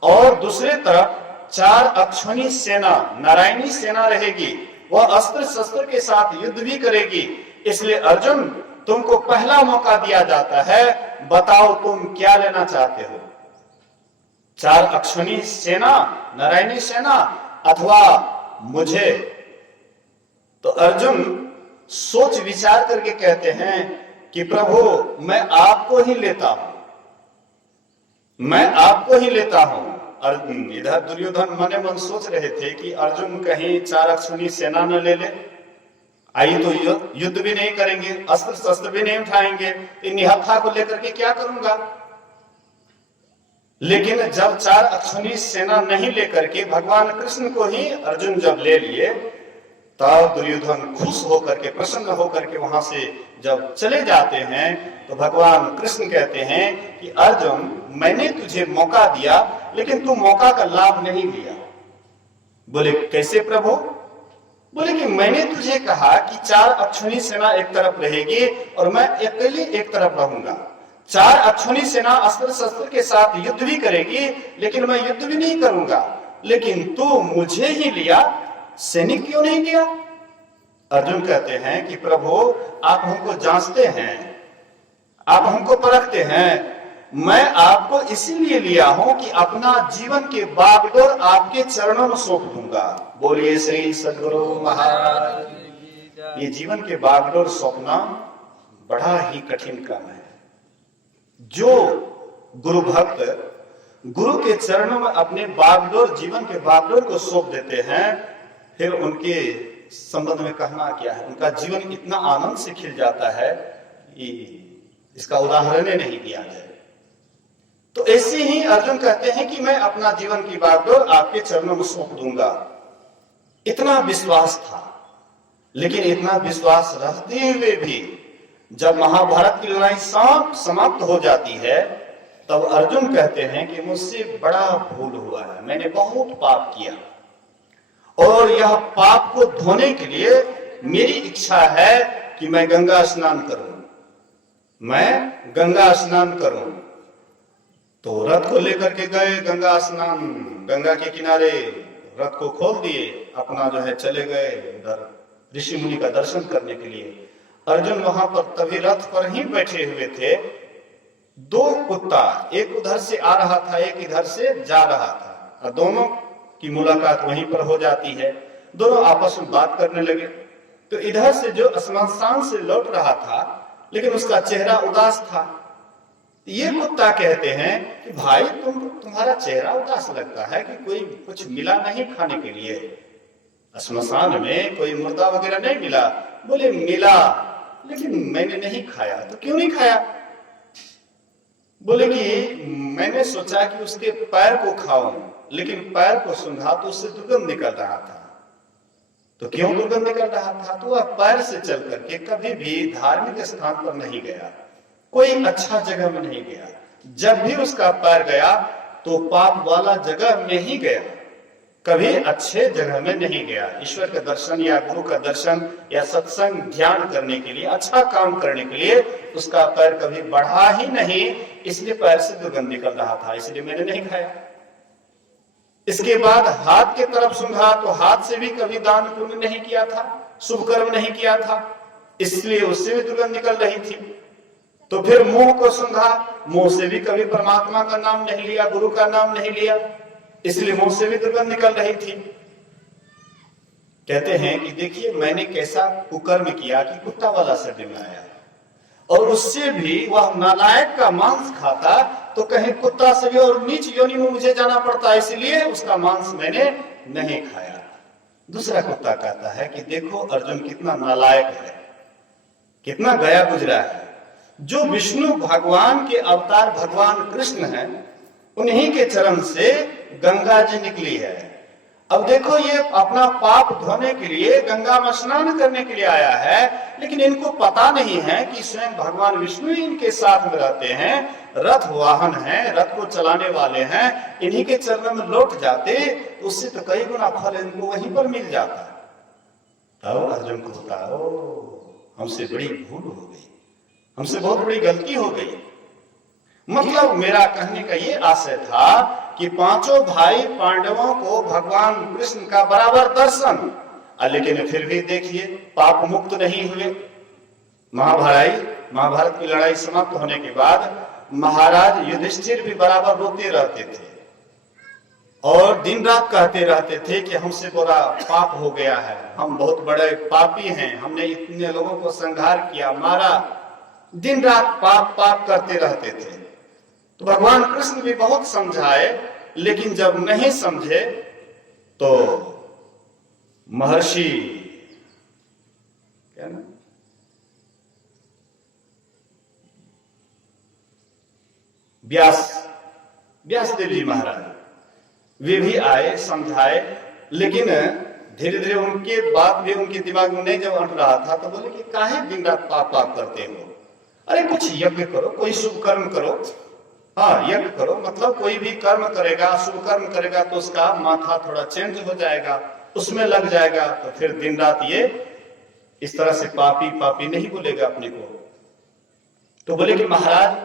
और दूसरे तरफ 4 अक्षौणी सेना, नारायणी सेना रहेगी, वह अस्त्र शस्त्र के साथ युद्ध भी करेगी। इसलिए अर्जुन, तुमको पहला मौका दिया जाता है, बताओ तुम क्या लेना चाहते हो, 4 अक्षौणी सेना, नारायणी सेना, अथवा मुझे? तो अर्जुन सोच विचार करके कहते हैं कि प्रभु मैं आपको ही लेता हूं, मैं आपको ही लेता हूं। अर्जुन, इधर दुर्योधन मने मन सोच रहे थे कि अर्जुन कहीं 4 अक्षौणी सेना न ले ले, आई तो युद्ध भी नहीं करेंगे, अस्त्र शस्त्र भी नहीं उठाएंगे, निहत्था को लेकर के क्या करूंगा। लेकिन जब 4 अक्षौणी सेना नहीं लेकर के भगवान कृष्ण को ही अर्जुन जब ले लिए, तब दुर्योधन खुश होकर के, प्रसन्न होकर के वहां से जब चले जाते हैं, तो भगवान कृष्ण कहते हैं कि अर्जुन, मैंने तुझे मौका दिया लेकिन तू मौका का लाभ नहीं लिया। बोले कैसे प्रभु? बोले कि मैंने तुझे कहा कि 4 अक्षौणी सेना एक तरफ रहेगी और मैं अकेले एक तरफ रहूंगा। 4 अक्षौणी सेना अस्त्र शस्त्र के साथ युद्ध भी करेगी, लेकिन मैं युद्ध भी नहीं करूंगा। लेकिन तू मुझे ही लिया, सैनिक क्यों नहीं लिया? अर्जुन कहते हैं कि प्रभु आप हमको जांचते हैं, आप हमको परखते हैं, मैं आपको इसीलिए लिया हूं कि अपना जीवन के बागडोर आपके चरणों में सौंप दूंगा। बोलिए श्री सद्गुरु महाराज। ये जीवन के बागडोर सौंपना बड़ा ही कठिन काम है। जो गुरु भक्त गुरु के चरणों में अपने बागडोर, जीवन के बागडोर को सौंप देते हैं, फिर उनके संबंध में कहना क्या है, उनका जीवन इतना आनंद से खिल जाता है कि इसका उदाहरण नहीं दिया जाए। तो ऐसे ही अर्जुन कहते हैं कि मैं अपना जीवन की बागडोर आपके चरणों में सौंप दूंगा। इतना विश्वास था, लेकिन इतना विश्वास रहते हुए भी जब महाभारत की लड़ाई समाप्त हो जाती है, तब अर्जुन कहते हैं कि मुझसे बड़ा भूल हुआ है, मैंने बहुत पाप किया, और यह पाप को धोने के लिए मेरी इच्छा है कि मैं गंगा स्नान करूं, मैं गंगा स्नान करूं। तो रथ को लेकर के गए गंगा स्नान, गंगा के किनारे रथ को खोल दिए, अपना जो है चले गए उधर ऋषि मुनि का दर्शन करने के लिए। अर्जुन वहां पर तभी रथ पर ही बैठे हुए थे। 2 कुत्ता, एक उधर से आ रहा था, एक इधर से जा रहा था, और दोनों की मुलाकात वहीं पर हो जाती है। दोनों आपस में बात करने लगे। तो इधर से जो श्मशान से लौट रहा था, लेकिन उसका चेहरा उदास था। ये कुत्ता कहते हैं कि भाई तुम्हारा चेहरा उदास लगता है कि कोई कुछ मिला नहीं खाने के लिए, श्मशान में कोई मुर्दा वगैरह नहीं मिला। बोले मिला, लेकिन मैंने नहीं खाया। तो क्यों नहीं खाया? बोले कि मैंने सोचा कि उसके पैर को खाऊं, लेकिन पैर को सूंघा तो उससे दुर्गंध निकल रहा था। तो क्यों दुर्गंध निकल रहा था? तो वह पैर से चल करके कभी भी धार्मिक स्थान पर नहीं गया, कोई अच्छा जगह में नहीं गया। जब भी उसका पैर गया तो पाप वाला जगह में ही गया, कभी अच्छे जगह में नहीं गया। ईश्वर का दर्शन या गुरु का दर्शन या सत्संग ध्यान करने के लिए, अच्छा काम करने के लिए उसका पैर कभी बढ़ा ही नहीं, इसलिए पैर से दुर्गंध निकल रहा था, इसलिए मैंने नहीं खाया। इसके बाद हाथ के तरफ सूंघा तो हाथ से भी कभी दान पुण्य नहीं किया था, शुभ कर्म नहीं किया था, इसलिए उससे भी दुर्गंध निकल रही थी। तो फिर मुंह को सूंघा, मुंह से भी कभी परमात्मा का नाम नहीं लिया, गुरु का नाम नहीं लिया, इसलिए मुंह से भी दुर्गंध निकल रही थी। कहते हैं कि देखिए मैंने कैसा कुकर्म किया कि कुत्ता वाला शरीर में आया, और उससे भी वह नालायक का मांस खाता, तो कहीं कुत्ता से भी और नीच योनि में मुझे जाना पड़ता, इसलिए उसका मांस मैंने नहीं खाया। दूसरा कुत्ता कहता है कि देखो अर्जुन कितना नालायक है, कितना गया गुजरा है। जो विष्णु भगवान के अवतार भगवान कृष्ण हैं, उन्हीं के चरण से गंगा जी निकली है, अब देखो, ये अपना पाप धोने के लिए गंगा में स्नान करने के लिए आया है, लेकिन इनको पता नहीं है कि स्वयं भगवान विष्णु इनके साथ में रहते हैं, रथ वाहन है, रथ को चलाने वाले हैं। इन्हीं के चरणों में लौट जाते तो उससे तो कई गुना फल इनको वहीं पर मिल जाता। तब अर्जुन को होता, ओ हमसे बड़ी भूल हो गई, हमसे बहुत बड़ी गलती हो गई। मतलब मेरा कहने का ये आशय था कि पांचों भाई पांडवों को भगवान कृष्ण का बराबर दर्शन, लेकिन फिर भी देखिए पाप मुक्त नहीं हुए। महाभारत की लड़ाई समाप्त होने के बाद महाराज युधिष्ठिर भी बराबर रोते रहते थे और दिन रात कहते रहते थे कि हमसे बड़ा पाप हो गया है, हम बहुत बड़े पापी हैं, हमने इतने लोगों को संहार किया, मारा। दिन रात पाप पाप करते रहते थे। तो भगवान कृष्ण भी बहुत समझाए, लेकिन जब नहीं समझे तो महर्षि क्या ना व्यास देव जी महाराज, वे भी आए, समझाए, लेकिन धीरे धीरे उनके बात भी उनके दिमाग में नहीं जब अंट रहा था तो बोले कि काहे दिन रात पाप पाप करते हो, अरे कुछ यज्ञ करो, कोई शुभ कर्म करो। हाँ, यज्ञ करो, मतलब कोई भी कर्म करेगा, शुभ कर्म करेगा तो उसका माथा थोड़ा चेंज हो जाएगा, उसमें लग जाएगा, तो फिर दिन रात ये इस तरह से पापी पापी नहीं बोलेगा अपने को। तो बोले कि महाराज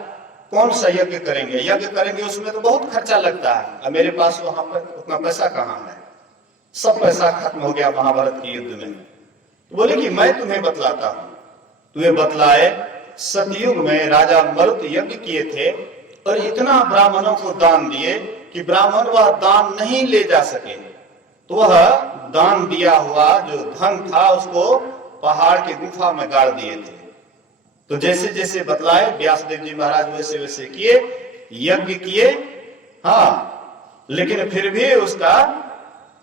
कौन सा यज्ञ करेंगे, यज्ञ करेंगे उसमें तो बहुत खर्चा लगता है, अब मेरे पास वहां पर उतना पैसा कहाँ है, सब पैसा खत्म हो गया महाभारत के युद्ध में। तो बोले कि मैं तुम्हें बतलाता हूं। तुम्हें बतलाए, सतयुग में राजा मरुत यज्ञ किए थे और इतना ब्राह्मणों को दान दिए कि ब्राह्मण वह दान नहीं ले जा सके, तो वह दान दिया हुआ जो धन था उसको पहाड़ की गुफा में गाड़ दिए थे। तो जैसे जैसे बतलाए व्यासदेव जी महाराज वैसे वैसे किए, यज्ञ किए, हाँ, लेकिन फिर भी उसका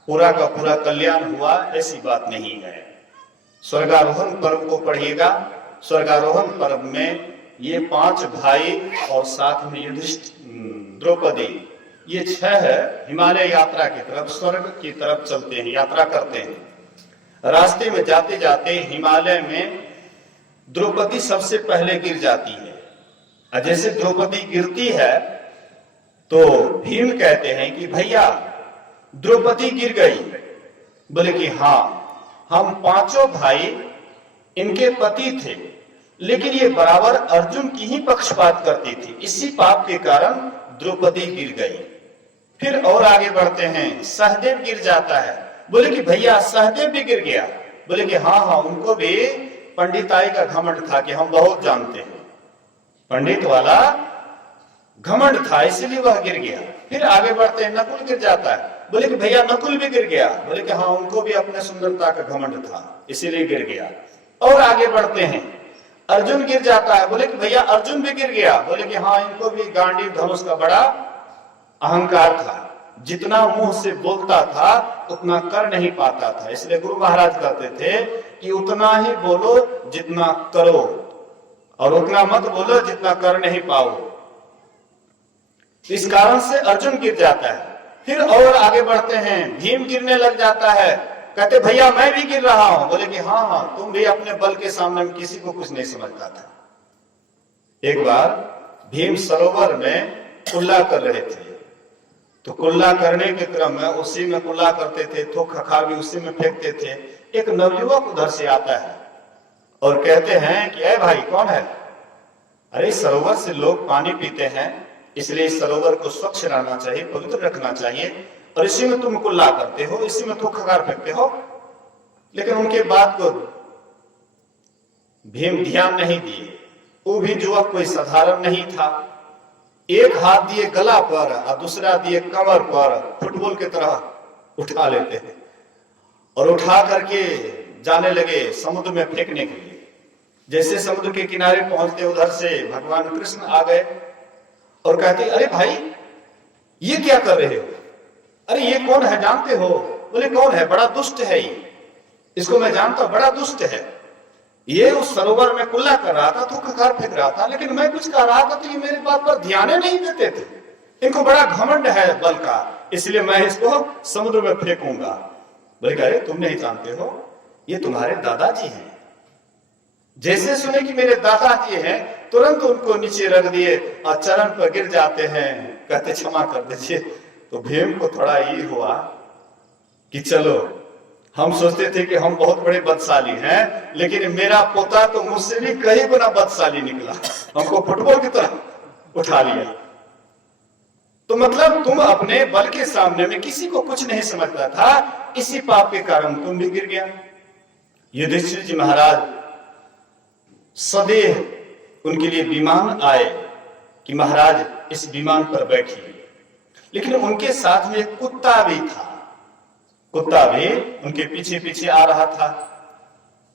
पूरा का पूरा कल्याण हुआ, ऐसी बात नहीं है। स्वर्गारोहण पर्व को पढ़िएगा, स्वर्गारोहण पर्व में ये 5 भाई और साथ में युधिष्ठिर, द्रौपदी, ये 6 हिमालय यात्रा की तरफ, स्वर्ग की तरफ चलते हैं, यात्रा करते हैं। रास्ते में जाते जाते हिमालय में द्रौपदी सबसे पहले गिर जाती है। और जैसे द्रौपदी गिरती है तो भीम कहते हैं कि भैया द्रौपदी गिर गई। बोले कि हाँ, हम 5 भाई इनके पति थे, लेकिन ये बराबर अर्जुन की ही पक्षपात करती थी, इसी पाप के कारण द्रौपदी गिर गई। फिर और आगे बढ़ते हैं, सहदेव गिर जाता है। बोले कि भैया सहदेव भी गिर गया। बोले कि हाँ, उनको भी पंडिताई का घमंड था कि हम बहुत जानते हैं, पंडित वाला घमंड था, इसलिए वह गिर गया। फिर आगे बढ़ते हैं, नकुल गिर जाता है। बोले कि भैया नकुल भी गिर गया। बोले कि हाँ, उनको भी अपने सुंदरता का घमंड था, इसीलिए गिर गया। और आगे बढ़ते हैं, अर्जुन गिर जाता है। बोले कि भैया अर्जुन भी गिर गया। बोले कि हाँ, इनको भी गांडीव धनुष का बड़ा अहंकार था, जितना मुंह से बोलता था उतना कर नहीं पाता था, इसलिए गुरु महाराज कहते थे कि उतना ही बोलो जितना करो और उतना मत बोलो जितना कर नहीं पाओ। इस कारण से अर्जुन गिर जाता है। फिर और आगे बढ़ते हैं, भीम गिरने लग जाता है। कहते भैया मैं भी गिर रहा हूं। बोले कि हाँ, तुम भी अपने बल के सामने में किसी को कुछ नहीं समझता था। एक बार भीम सरोवर में कुल्ला कर रहे थे, तो कुल्ला करने के क्रम में उसी में कुल्ला करते थे, थूक खखार भी उसी में फेंकते थे। एक नवयुवक उधर से आता है और कहते हैं कि ए भाई कौन है? अरे सरोवर से लोग पानी पीते हैं, इसलिए इस सरोवर को स्वच्छ रहना चाहिए, पवित्र रखना चाहिए, और इसी में तुम कुल्ला करते हो, इसी में थूक खखार फेंकते हो। लेकिन उनके बात को भीम ध्यान नहीं दिए। वो भी युवक कोई साधारण नहीं था। एक हाथ दिए गला पर और दूसरा दिए कमर पर, फुटबॉल की तरह उठा लेते हैं और उठा करके जाने लगे समुद्र में फेंकने के लिए। जैसे समुद्र के किनारे पहुंचते उधर से भगवान कृष्ण आ गए और कहते अरे भाई ये क्या कर रहे हो? अरे ये कौन है जानते हो? बोले कौन है? बड़ा दुष्ट है ये, इसको मैं जानता हूं, बड़ा दुष्ट है। ये उस सरोवर में कुल्ला कर रहा था, थूक खखार फेंक रहा था, लेकिन मैं कुछ कह रहा था तो ये मेरी बात पर ध्यान नहीं देते थे। इनको बड़ा घमंड है बल का, इसलिए मैं इसको समुद्र में फेंकूंगा। बोले अरे तुम नहीं जानते हो, ये तुम्हारे दादाजी हैं। जैसे सुने कि मेरे दादाजी हैं, तुरंत उनको नीचे रख दिए और चरण पर गिर जाते हैं, कहते क्षमा कर दीजिए। तो भीम को थोड़ा ये हुआ कि चलो, हम सोचते थे कि हम बहुत बड़े बदशाली हैं, लेकिन मेरा पोता तो मुझसे भी कई गुना बदशाली निकला, हमको फुटबॉल की तरह उठा लिया। तो मतलब तुम अपने बल के सामने में किसी को कुछ नहीं समझता था, इसी पाप के कारण तुम भी गिर गया। युधिष्ठिर जी महाराज सदैव उनके लिए विमान आए कि महाराज इस विमान पर बैठिए, लेकिन उनके साथ में एक कुत्ता भी था। कुत्ता भी उनके पीछे पीछे आ रहा था।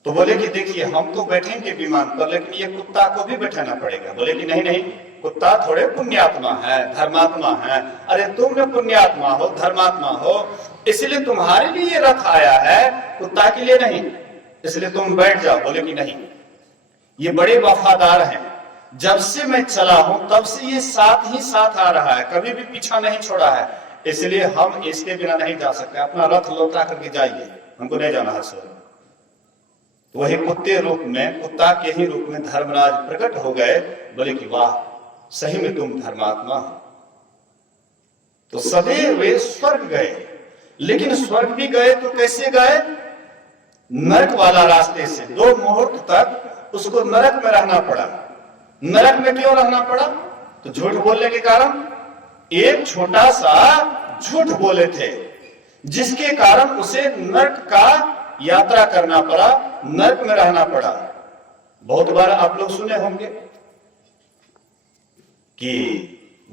तो बोले कि देखिए हम तो बैठेंगे विमान पर, लेकिन ये कुत्ता को भी बैठाना पड़ेगा। बोले कि नहीं नहीं, कुत्ता थोड़े पुण्यात्मा है, धर्मात्मा है। अरे तुम न पुण्यात्मा हो, धर्मात्मा हो, इसलिए तुम्हारे लिए ये रथ आया है, कुत्ता के लिए नहीं, इसलिए तुम बैठ जाओ। बोले कि नहीं, ये बड़े वफादार हैं, जब से मैं चला हूं तब से ये साथ ही साथ आ रहा है, कभी भी पीछा नहीं छोड़ा है, इसलिए हम इसके बिना नहीं जा सकते। अपना रथ लौटा करके जाइए, हमको नहीं जाना है स्वर्ग। वही कुत्ते रूप में, कुत्ता के ही रूप में धर्मराज प्रकट हो गए। बोले कि वाह, सही में तुम धर्मात्मा हो। तो सदैव वे स्वर्ग गए, लेकिन स्वर्ग भी गए तो कैसे गए? नरक वाला रास्ते से। 2 मुहूर्त तक उसको नरक में रहना पड़ा। नरक में क्यों रहना पड़ा? तो झूठ बोलने के कारण। एक छोटा सा झूठ बोले थे, जिसके कारण उसे नरक का यात्रा करना पड़ा, नरक में रहना पड़ा। बहुत बार आप लोग सुने होंगे कि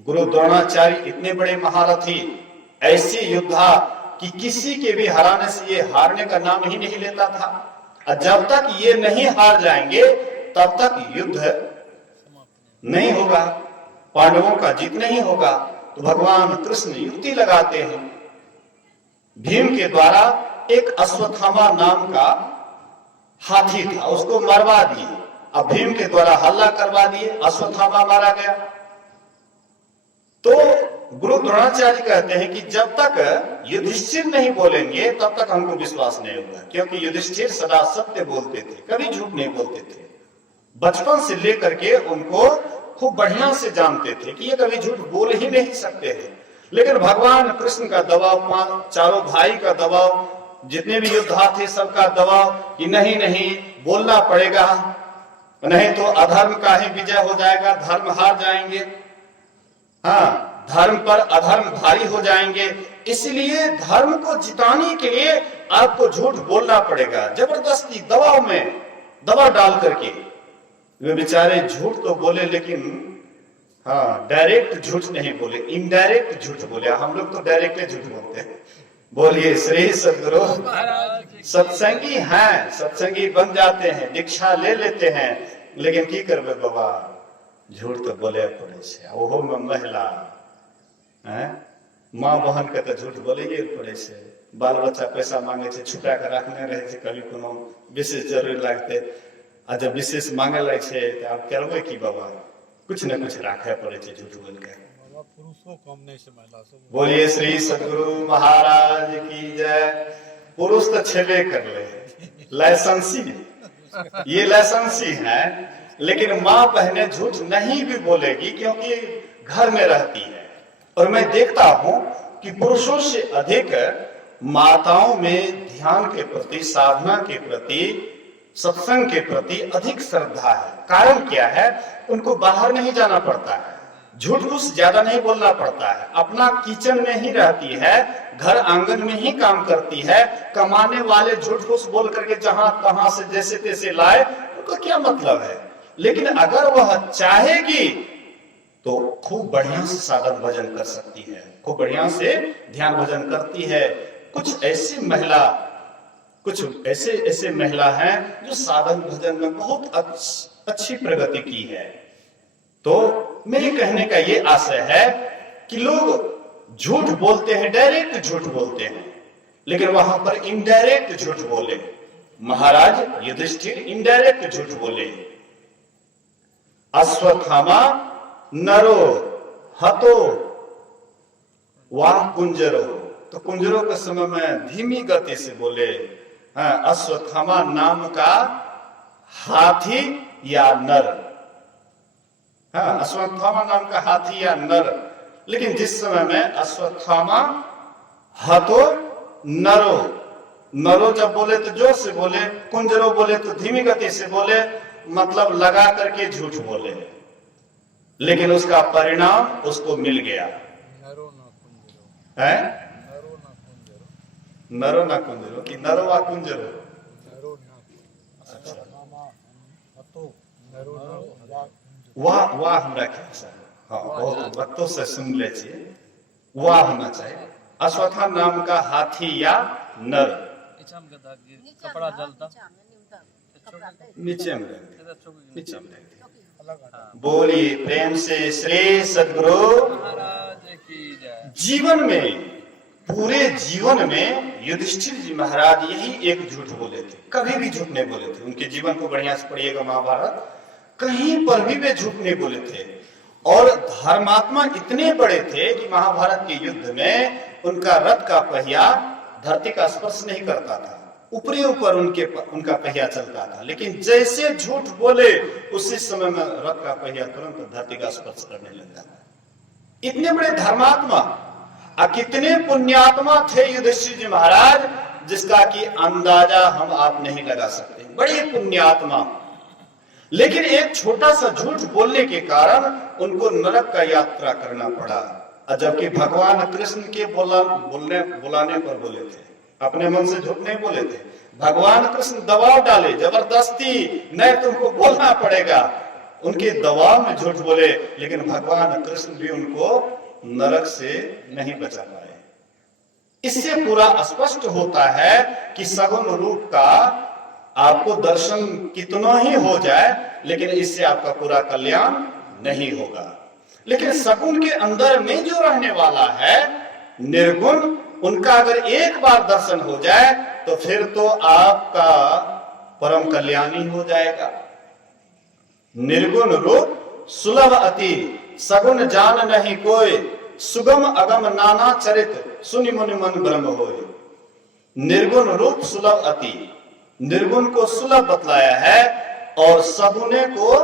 गुरु द्रोणाचार्य इतने बड़े महारथी, ऐसे योद्धा कि किसी के भी हराने से ये हारने का नाम ही नहीं लेता था। और जब तक ये नहीं हार जाएंगे तब तक युद्ध नहीं होगा, पांडवों का जीत नहीं होगा। तो भगवान कृष्ण युक्ति लगाते हैं। भीम के द्वारा एक अश्वत्थामा नाम का हाथी था, उसको मरवा दिए। अब भीम के द्वारा हल्ला करवा दिए, अश्वत्थामा मारा गया। तो गुरु द्रोणाचार्य कहते हैं कि जब तक युधिष्ठिर नहीं बोलेंगे तब तक हमको विश्वास नहीं होगा, क्योंकि युधिष्ठिर सदा सत्य बोलते थे, कभी झूठ नहीं बोलते थे। बचपन से लेकर के उनको खूब बढ़िया से जानते थे कि ये कभी झूठ बोल ही नहीं सकते थे। लेकिन भगवान कृष्ण का दबाव, चारों भाई का दबाव, जितने भी योद्धा थे सबका दबाव कि नहीं नहीं बोलना पड़ेगा, नहीं तो अधर्म का ही विजय हो जाएगा, धर्म हार जाएंगे। हाँ, धर्म पर अधर्म भारी हो जाएंगे, इसलिए धर्म को जिताने के लिए आपको झूठ बोलना पड़ेगा। जबरदस्ती दबाव में दबाव डाल करके वे बेचारे झूठ तो बोले, लेकिन हाँ डायरेक्ट झूठ नहीं बोले, इनडायरेक्ट झूठ बोले। हम लोग तो डायरेक्ट झूठ बोलते हैं। बोलिए श्री सद्गुरु। सत्संगी हैं, सत्संगी बन जाते हैं, दीक्षा ले लेते हैं, लेकिन की करबे बाबा, झूठ तो बोले पड़े से। ओहो में महिला माँ बहन के तो झूठ बोले पड़े से। बाल बच्चा पैसा मांगे छे, छुपा के रखने रहे छे, कभी कोनो विशेष जरूरी लागते आ जब विशेष मांगे लगे छे तो आप करबे की बाबा, कुछ न कुछ राखे पड़े छे झूठ बोल के। पुरुषों कम नहीं से महिला सब। बोलिए श्री सद्गुरु महाराज की जय। पुरुष तो छेबे कर ले, लाइसेंसी, ये लाइसेंसी है, लेकिन माँ बहनें झूठ नहीं भी बोलेगी क्योंकि घर में रहती है। और मैं देखता हूं कि पुरुषों से अधिक माताओं में ध्यान के प्रति, साधना के प्रति, सत्संग के प्रति अधिक श्रद्धा है। कारण क्या है? उनको बाहर नहीं जाना पड़ता है, झूठ फूस ज्यादा नहीं बोलना पड़ता है, अपना किचन में ही रहती है, घर आंगन में ही काम करती है। कमाने वाले झूठ फूस बोल करके जहां तहां से जैसे तैसे लाए, उनको क्या मतलब है? लेकिन अगर वह चाहेगी तो खूब बढ़िया से साधन भजन कर सकती है, खूब बढ़िया से ध्यान भजन करती है। कुछ ऐसे महिला हैं जो साधन भजन में बहुत अच्छी प्रगति की है। तो मेरे कहने का ये आशय है कि लोग झूठ बोलते हैं, डायरेक्ट झूठ बोलते हैं, लेकिन वहां पर इनडायरेक्ट झूठ बोले। महाराज युधिष्ठिर इनडायरेक्ट झूठ बोले। अश्वत्थामा नरो हतो वाह कुंजरो, तो कुंजरो के समय में धीमी गति से बोले, अश्वत्थामा नाम का हाथी या नर, अश्वत्थामा नाम का हाथी या नर। लेकिन जिस समय में अश्वत्थामा हतो नरो, नरो जब बोले तो जोर से बोले, कुंजरो बोले तो धीमी गति से बोले, मतलब लगा करके झूठ बोले, लेकिन उसका परिणाम उसको मिल गया। नरो ना कुंजरो है नरो ना कुंजरो नरो ना कुंजरो कि नरो वा कुंजरो? नरो ना अश्वत्थामा हतो नरो ना वा कुंजरो। वाह वाह हमरा ख्याल से, हाँ बहुत भक्तों से सुन ले चाहिए, वाह होना चाहिए। अश्वत्थामा नाम का हाथी या नर, कपड़ा जलता नीचे में नीचे में अलग हटा बोलिए प्रेम से श्री सद्गुरु महाराज की जय। जीवन में, पूरे जीवन में युधिष्ठिर जी महाराज यही एक झूठ बोले थे, कभी भी झूठ नहीं बोले थे। उनके जीवन को बढ़िया से पढ़िएगा महाभारत, कहीं पर भी वे झूठ नहीं बोले थे। और धर्मात्मा इतने बड़े थे कि महाभारत के युद्ध में उनका रथ का पहिया धरती का स्पर्श नहीं करता था, ऊपरी ऊपर उनका पहिया चलता था। लेकिन जैसे झूठ बोले उसी समय में रथ का पहिया तुरंत धरती का स्पर्श करने लग जाता। इतने बड़े धर्मात्मा और कितने पुण्यात्मा थे युधिष्ठिर जी महाराज, जिसका कि अंदाजा हम आप नहीं लगा सकते। बड़े पुण्यात्मा, लेकिन एक छोटा सा झूठ बोलने के कारण उनको नरक का यात्रा करना पड़ा। जबकि भगवान कृष्ण के बुलाने पर बोले थे, अपने मन से झूठ नहीं बोले थे। भगवान कृष्ण दबाव डाले जबरदस्ती, नहीं तुमको बोलना पड़ेगा, उनके दबाव में झूठ बोले, लेकिन भगवान कृष्ण भी उनको नरक से नहीं बचा पाए। इससे पूरा स्पष्ट होता है कि सगुण रूप का आपको दर्शन कितना ही हो जाए, लेकिन इससे आपका पूरा कल्याण नहीं होगा। लेकिन सगुण के अंदर में जो रहने वाला है निर्गुण, उनका अगर एक बार दर्शन हो जाए तो फिर तो आपका परम कल्याण ही हो जाएगा। निर्गुण रूप सुलभ अति, सगुण जान नहीं कोई, सुगम अगम नाना चरित, सुनि मुनि मन ब्रह्म होय। निर्गुण रूप सुलभ अति, निर्गुण को सुलभ बतलाया है और सगुने को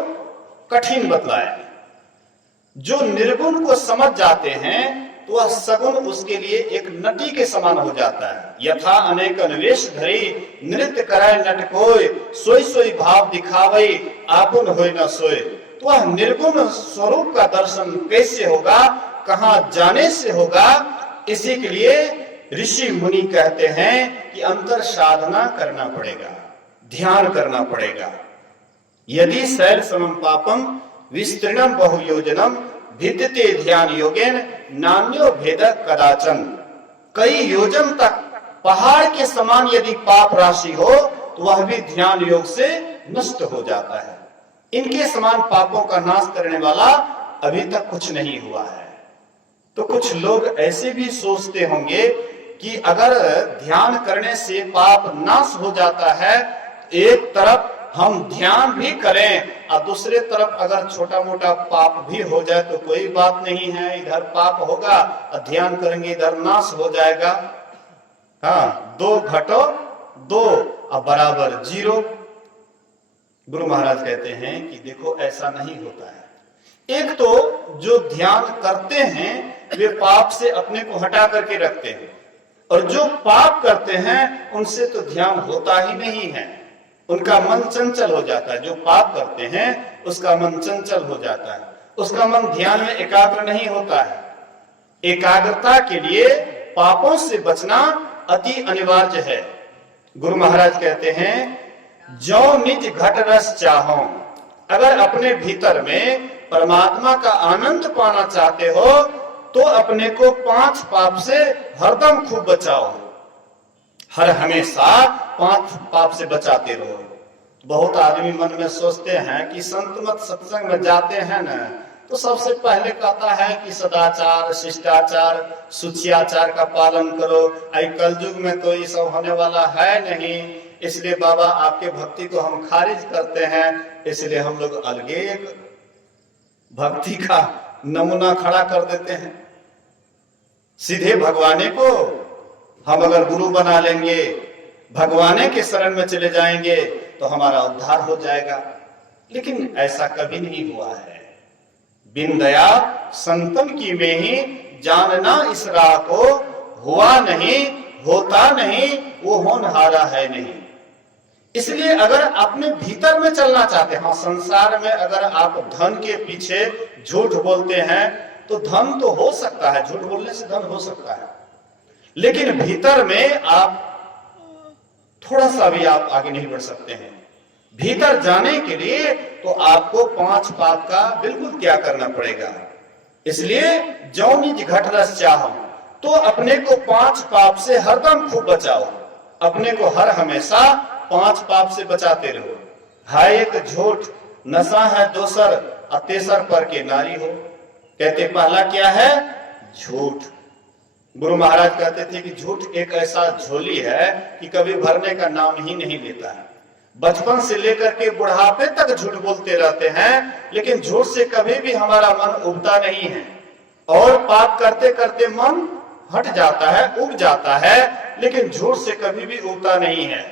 कठिन बतलाया है। जो निर्गुण को समझ जाते हैं तो वह सगुण उसके लिए एक नटी के समान हो जाता है। यथा अनेक वेश धरी, नृत्य कराए नट कोय, सोई सोई भाव दिखावे, आपुन होय न सोए। तो वह निर्गुण स्वरूप का दर्शन कैसे होगा, कहाँ जाने से होगा? इसी के लिए ऋषि मुनि कहते हैं कि अंतर साधना करना पड़ेगा, ध्यान करना पड़ेगा। यदि शैल समम पापम विस्तृणम बहुयोजनम भिद्यते ध्यान योगेन नान्यो भेद कदाचन। कई योजन तक पहाड़ के समान यदि पाप राशि हो तो वह भी ध्यान योग से नष्ट हो जाता है। इनके समान पापों का नाश करने वाला अभी तक कुछ नहीं हुआ है। तो कुछ लोग ऐसे भी सोचते होंगे कि अगर ध्यान करने से पाप नाश हो जाता है, एक तरफ हम ध्यान भी करें और दूसरे तरफ अगर छोटा मोटा पाप भी हो जाए तो कोई बात नहीं है, इधर पाप होगा और ध्यान करेंगे इधर नाश हो जाएगा। हाँ, 2 घटो 2 और बराबर 0। गुरु महाराज कहते हैं कि देखो ऐसा नहीं होता है। एक तो जो ध्यान करते हैं वे पाप से अपने को हटा करके रखते हैं, और जो पाप करते हैं उनसे तो ध्यान होता ही नहीं है, उनका मन चंचल हो जाता है। जो पाप करते हैं उसका मन चंचल हो जाता है, उसका मन ध्यान में एकाग्र नहीं होता है। एकाग्रता के लिए पापों से बचना अति अनिवार्य है। गुरु महाराज कहते हैं, जो निज घट रस चाहो, अगर अपने भीतर में परमात्मा का आनंद पाना चाहते हो तो अपने को 5 पाप से हरदम खूब बचाओ, हर हमेशा 5 पाप से बचाते रहो। बहुत आदमी मन में सोचते हैं कि संत मत सत्संग में जाते हैं ना तो सबसे पहले कहता है कि सदाचार, शिष्टाचार, सुचियाचार का पालन करो। आई कलयुग में तो ये सब होने वाला है नहीं, इसलिए बाबा आपके भक्ति को हम खारिज करते हैं, इसलिए हम लोग अलगे एक भक्ति का नमूना खड़ा कर देते हैं। सीधे भगवाने को हम अगर गुरु बना लेंगे, भगवाने के शरण में चले जाएंगे तो हमारा उद्धार हो जाएगा। लेकिन ऐसा कभी नहीं हुआ है। बिन दया संतन की में ही जानना इस राह को, हुआ नहीं होता नहीं वो होनहारा है नहीं। इसलिए अगर अपने भीतर में चलना चाहते हैं, हाँ संसार में अगर आप धन के पीछे झूठ बोलते हैं तो धन तो हो सकता है, झूठ बोलने से धन हो सकता है, लेकिन भीतर में आप थोड़ा सा भी आप आगे नहीं बढ़ सकते हैं। भीतर जाने के लिए तो आपको 5 पाप का बिल्कुल त्याग करना पड़ेगा। इसलिए जो निज घट रस चाहो, तो अपने को 5 पाप से हरदम खूब बचाओ। अपने को हर हमेशा 5 पाप से बचाते रहो। है एक झूठ, नशा है दोसर, अतेसर पर के नारी हो। कहते पहला क्या है? झूठ। गुरु महाराज कहते थे कि झूठ एक ऐसा झोली है कि कभी भरने का नाम ही नहीं लेता है। बचपन से लेकर के बुढ़ापे तक झूठ बोलते रहते हैं, लेकिन झूठ से कभी भी हमारा मन उबता नहीं है। और पाप करते करते मन हट जाता है, उब जाता है, लेकिन झूठ से कभी भी उबता नहीं है।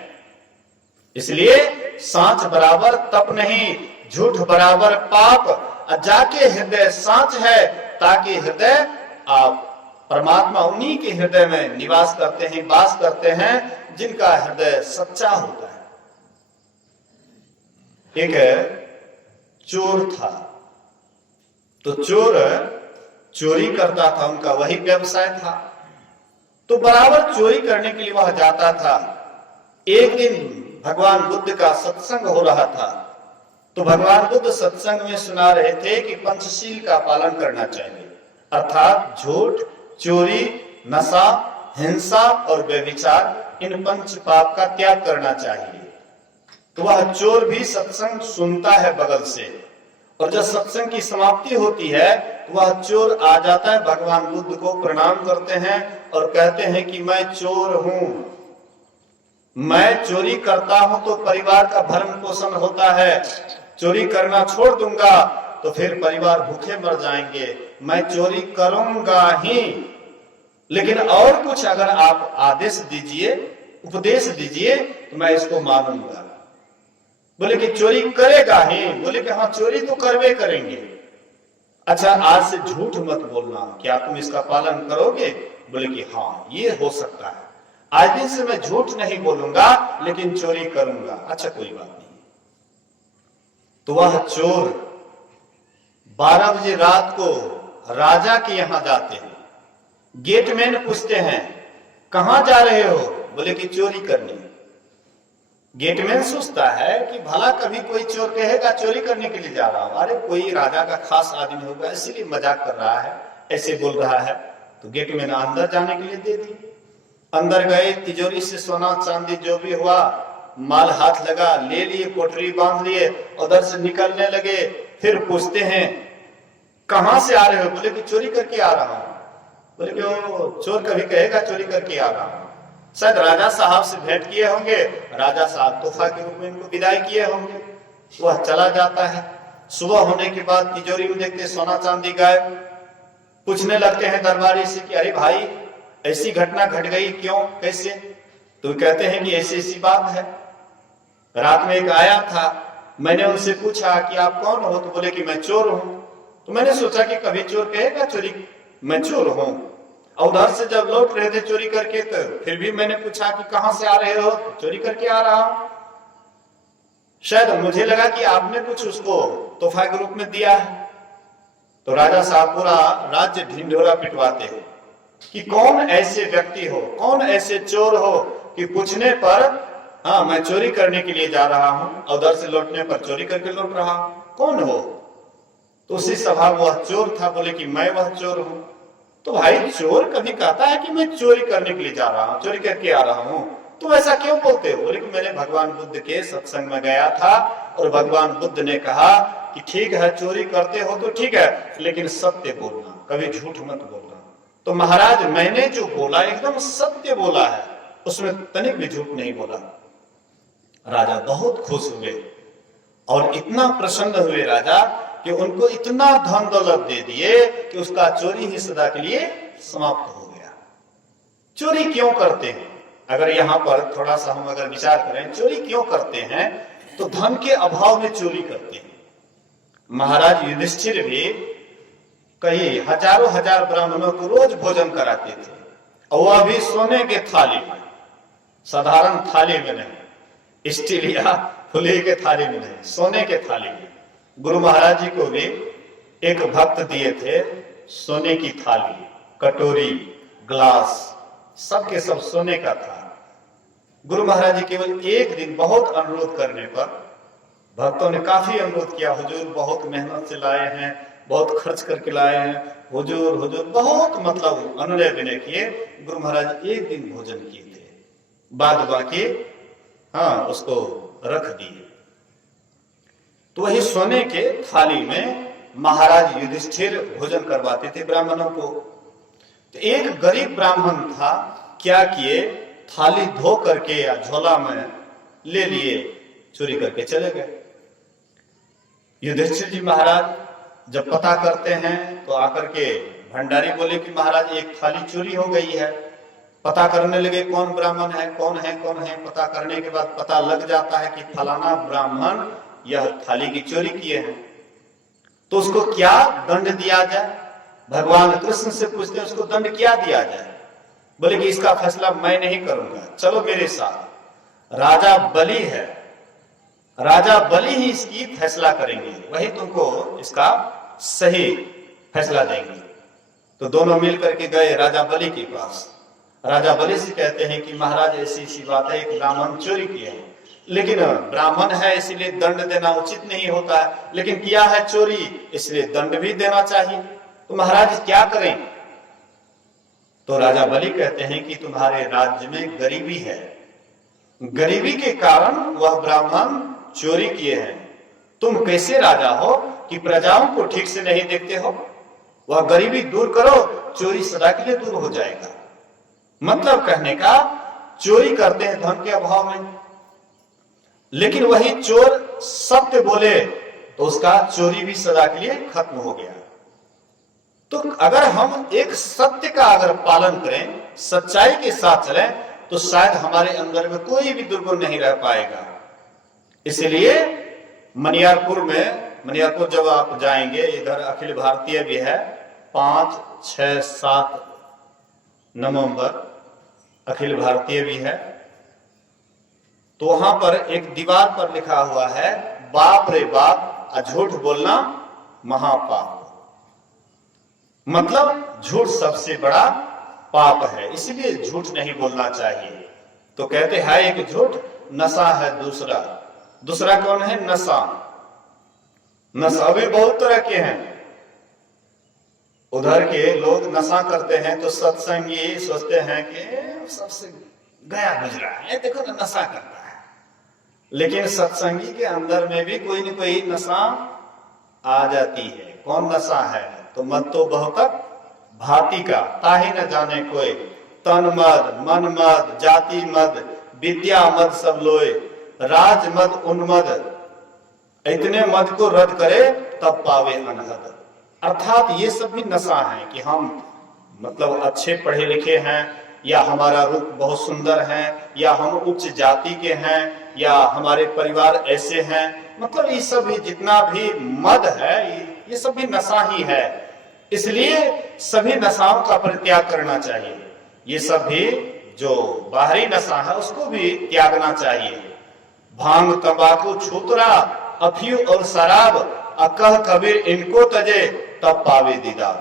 इसलिए सांच बराबर तप नहीं, झूठ बराबर पाप। जाके हृदय सांच है, ताकि हृदय आप परमात्मा उन्हीं के हृदय में निवास करते हैं, वास करते हैं जिनका हृदय सच्चा होता है। एक चोर था, तो चोर चोरी करता था, उनका वही व्यवसाय था। तो बराबर चोरी करने के लिए वह जाता था। एक दिन भगवान बुद्ध का सत्संग हो रहा था, तो भगवान बुद्ध सत्संग में सुना रहे थे कि पंचशील का पालन करना चाहिए, अर्थात झूठ, चोरी, नशा, हिंसा और व्यभिचार, इन 5 पाप का त्याग करना चाहिए। तो वह चोर भी सत्संग सुनता है बगल से, और जब सत्संग की समाप्ति होती है तो वह चोर आ जाता है, भगवान बुद्ध को प्रणाम करते हैं और कहते हैं कि मैं चोर हूं, मैं चोरी करता हूं तो परिवार का भरण पोषण होता है, चोरी करना छोड़ दूंगा तो फिर परिवार भूखे मर जाएंगे, मैं चोरी करूंगा ही। लेकिन और कुछ अगर आप आदेश दीजिए, उपदेश दीजिए तो मैं इसको मानूंगा। बोले कि चोरी करेगा ही? बोले कि हाँ चोरी तो करवे करेंगे। अच्छा आज से झूठ मत बोलना, क्या तुम इसका पालन करोगे? बोले कि हाँ ये हो सकता है, आज दिन से मैं झूठ नहीं बोलूंगा लेकिन चोरी करूंगा। अच्छा कोई बात नहीं। तो वह चोर 12 बजे रात को राजा के यहां जाते हैं। गेटमैन पूछते हैं कहां जा रहे हो? बोले कि चोरी करने। गेटमैन सोचता है कि भला कभी कोई चोर कहेगा चोरी करने के लिए जा रहा हूं, अरे कोई राजा का खास आदमी होगा इसीलिए मजाक कर रहा है, ऐसे बोल रहा है। तो गेटमैन अंदर जाने के लिए दे दी। अंदर गए, तिजोरी से सोना चांदी जो भी हुआ माल हाथ लगा, ले लिए, कोठरी बांध लिए, उधर से निकलने लगे। फिर पूछते हैं कहां से आ रहे हो? बोले कि चोरी करके आ रहा हूं। बोले कि वो चोर कभी कहेगा चोरी करके आ रहा हूं? शायद राजा साहब से भेंट किए होंगे, राजा साहब तोहफा के रूप में इनको विदाई किए होंगे। वह चला जाता है। सुबह होने के बाद तिजोरी में देखते सोना चांदी गायब। पूछने लगते हैं दरबारी से कि अरे भाई ऐसी घटना घट गई, क्यों, कैसे? तो कहते हैं कि ऐसी ऐसी बात है, रात में एक आया था, मैंने उनसे पूछा कि आप कौन हो? तो बोले कि मैं चोर हूं। तो मैंने सोचा कि कभी चोर कहेगा चोरी, मैं चोर हूं। और उधर से जब लौट रहे थे चोरी करके, तो फिर भी मैंने पूछा कि कहां से आ रहे हो? तो चोरी करके आ रहा हूं। शायद मुझे लगा कि आपने कुछ उसको तोहफा के रूप में दिया है। तो राजा साहब पूरा राज्य ढिंढोरा पिटवाते हैं कि कौन ऐसे व्यक्ति हो, कौन ऐसे चोर हो कि पूछने पर हाँ मैं चोरी करने के लिए जा रहा हूं और उधर से लौटने पर चोरी करके लौट रहा हूं, कौन हो? तो उसी सभा वह चोर था, बोले कि मैं वह चोर हूं। तो भाई चोर कभी कहता है कि मैं चोरी करने के लिए जा रहा हूं, चोरी करके आ रहा हूं, तो ऐसा क्यों बोलते हो? बोले कि मैंने भगवान बुद्ध के सत्संग में गया था और भगवान बुद्ध ने कहा कि ठीक है चोरी करते हो तो ठीक है, लेकिन सत्य बोलना, कभी झूठ मत बोलना। तो महाराज मैंने जो बोला एकदम सत्य बोला है, उसमें तनिक भी झूठ नहीं बोला। राजा बहुत खुश हुए और इतना प्रसन्न हुए राजा कि उनको इतना धन दौलत दे दिए कि उसका चोरी ही सदा के लिए समाप्त हो गया। चोरी क्यों करते हैं? अगर यहाँ पर थोड़ा सा हम अगर विचार करें, चोरी क्यों करते हैं? तो धन के अभाव में चोरी करते हैं। महाराज युधिष्ठिर भी कई हजारों हजार ब्राह्मणों को रोज भोजन कराते थे, और वह भी सोने के थाली में, साधारण थाली में नहीं, स्टील या फुली के थाली में नहीं, सोने के थाली में। गुरु महाराज जी को भी एक भक्त दिए थे सोने की थाली, कटोरी, ग्लास, सबके सब सोने का था। गुरु महाराज जी केवल एक दिन बहुत अनुरोध करने पर, भक्तों ने काफी अनुरोध किया, हुजूर बहुत मेहनत से लाए हैं, बहुत खर्च करके लाए हैं, हुजूर हुजूर, बहुत मतलब अनुनय विनय किए। गुरु महाराज एक दिन भोजन किए थे, बाद बाकी उसको रख दिए। तो वही सोने के थाली में महाराज युधिष्ठिर भोजन करवाते थे ब्राह्मणों को। तो एक गरीब ब्राह्मण था, क्या किए, थाली धो करके या झोला में ले लिए, चोरी करके चले गए। युधिष्ठिर जी महाराज जब पता करते हैं तो आकर के भंडारी बोले कि महाराज एक थाली चोरी हो गई है। पता करने लगे कौन ब्राह्मण है, कौन है, कौन है। पता करने के बाद पता लग जाता है कि फलाना ब्राह्मण यह थाली की चोरी किए हैं। तो उसको क्या दंड दिया जाए? भगवान कृष्ण से पूछते हैं उसको दंड क्या दिया जाए? बोले कि इसका फैसला मैं नहीं करूंगा, चलो मेरे साथ। राजा बलि है, राजा बलि ही इसकी फैसला करेंगे, वही तुमको इसका सही फैसला देंगे। तो दोनों मिलकर के गए राजा बलि के पास। राजा बलि से कहते हैं कि महाराज ऐसी सी बात है, एक ब्राह्मण चोरी किया है, लेकिन ब्राह्मण है इसलिए दंड देना उचित नहीं होता है, लेकिन किया है चोरी इसलिए दंड भी देना चाहिए। तो महाराज क्या करें? तो राजा बलि कहते हैं कि तुम्हारे राज्य में गरीबी है, गरीबी के कारण वह ब्राह्मण चोरी किए हैं। तुम कैसे राजा हो कि प्रजाओं को ठीक से नहीं देखते हो? वह गरीबी दूर करो, चोरी सदा के लिए दूर हो जाएगा। मतलब कहने का, चोरी करते हैं धन के अभाव में, लेकिन वही चोर सत्य बोले तो उसका चोरी भी सदा के लिए खत्म हो गया। तो अगर हम एक सत्य का अगर पालन करें, सच्चाई के साथ चलें, तो शायद हमारे अंदर में कोई भी दुर्गुण नहीं रह पाएगा। इसलिए मनियारपुर में, मनियारपुर जब आप जाएंगे, इधर अखिल भारतीय भी है, 5, 6, 7 नवंबर अखिल भारतीय भी है। तो वहां पर एक दीवार पर लिखा हुआ है, बाप रे बाप, झूठ बोलना महापाप। मतलब झूठ सबसे बड़ा पाप है, इसलिए झूठ नहीं बोलना चाहिए। तो कहते हैं एक झूठ, नशा है दूसरा। दूसरा कौन है? नशा। नशा भी बहुत तरह के हैं। उधर के लोग नशा करते हैं तो सत्संगी सोचते हैं कि सबसे गया गुजरा है, देखो ना नशा करता है। लेकिन सत्संगी के अंदर में भी कोई न कोई नशा आ जाती है। कौन नशा है? तो मत तो बहुत भांति का, ताही न जाने कोई, तन मद, मन मद, जाति मद, विद्या मद सब लोए, राज मद उन्मद, इतने मद को रद्द करे तब पावे अनहद। अर्थात ये सब भी नशा है कि हम मतलब अच्छे पढ़े लिखे हैं, या हमारा रूप बहुत सुंदर है, या हम उच्च जाति के हैं, या हमारे परिवार ऐसे हैं। मतलब ये सब भी जितना भी मद है, ये सब भी नशा ही है। इसलिए सभी नशाओं का परित्याग करना चाहिए। ये सब भी जो बाहरी नशा है उसको भी त्यागना चाहिए। भांग, तंबाकू, छूतरा, अफीम और शराब, अकह कबीर इनको तजे तब पावे दीदार।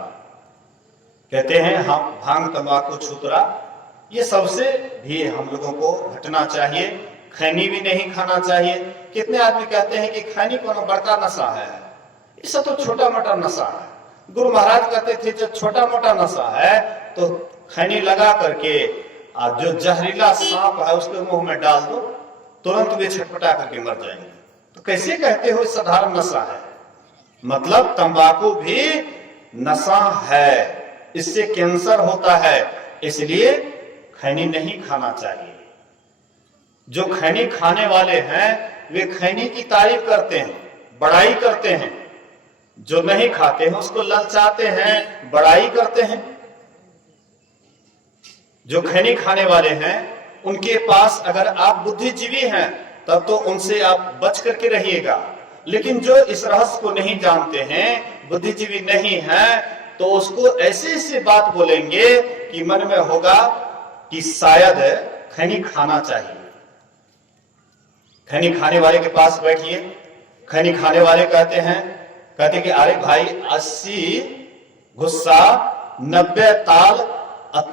कहते हैं हम भांग, तंबाकू, छूतरा, ये सबसे भी हम लोगों को हटना चाहिए। खैनी भी नहीं खाना चाहिए। कितने आदमी कहते हैं कि खैनी कोनो बड़का नशा है, ये सब तो छोटा मोटा नशा है। गुरु महाराज कहते थे जब छोटा मोटा नशा है तो खैनी लगा करके जो जहरीला सांप है उसके मुंह में डाल दो, तुरंत वे छटपटा करके मर जाएंगे। तो कैसे कहते हो साधारण नशा है? मतलब तंबाकू भी नशा है, इससे कैंसर होता है, इसलिए खैनी नहीं खाना चाहिए। जो खैनी खाने वाले हैं वे खैनी की तारीफ करते हैं, बड़ाई करते हैं। जो नहीं खाते हैं उसको ललचाते हैं, बड़ाई करते हैं। जो खैनी खाने वाले हैं उनके पास अगर आप बुद्धिजीवी हैं तब तो उनसे आप बच करके रहिएगा, लेकिन जो इस रहस्य को नहीं जानते हैं, बुद्धिजीवी नहीं है, तो उसको ऐसे ऐसे बात बोलेंगे कि मन में होगा कि शायद खैनी खाना चाहिए। खैनी खाने वाले के पास बैठिए, खैनी खाने वाले कहते कि अरे भाई 80 गुस्सा 90 ताल,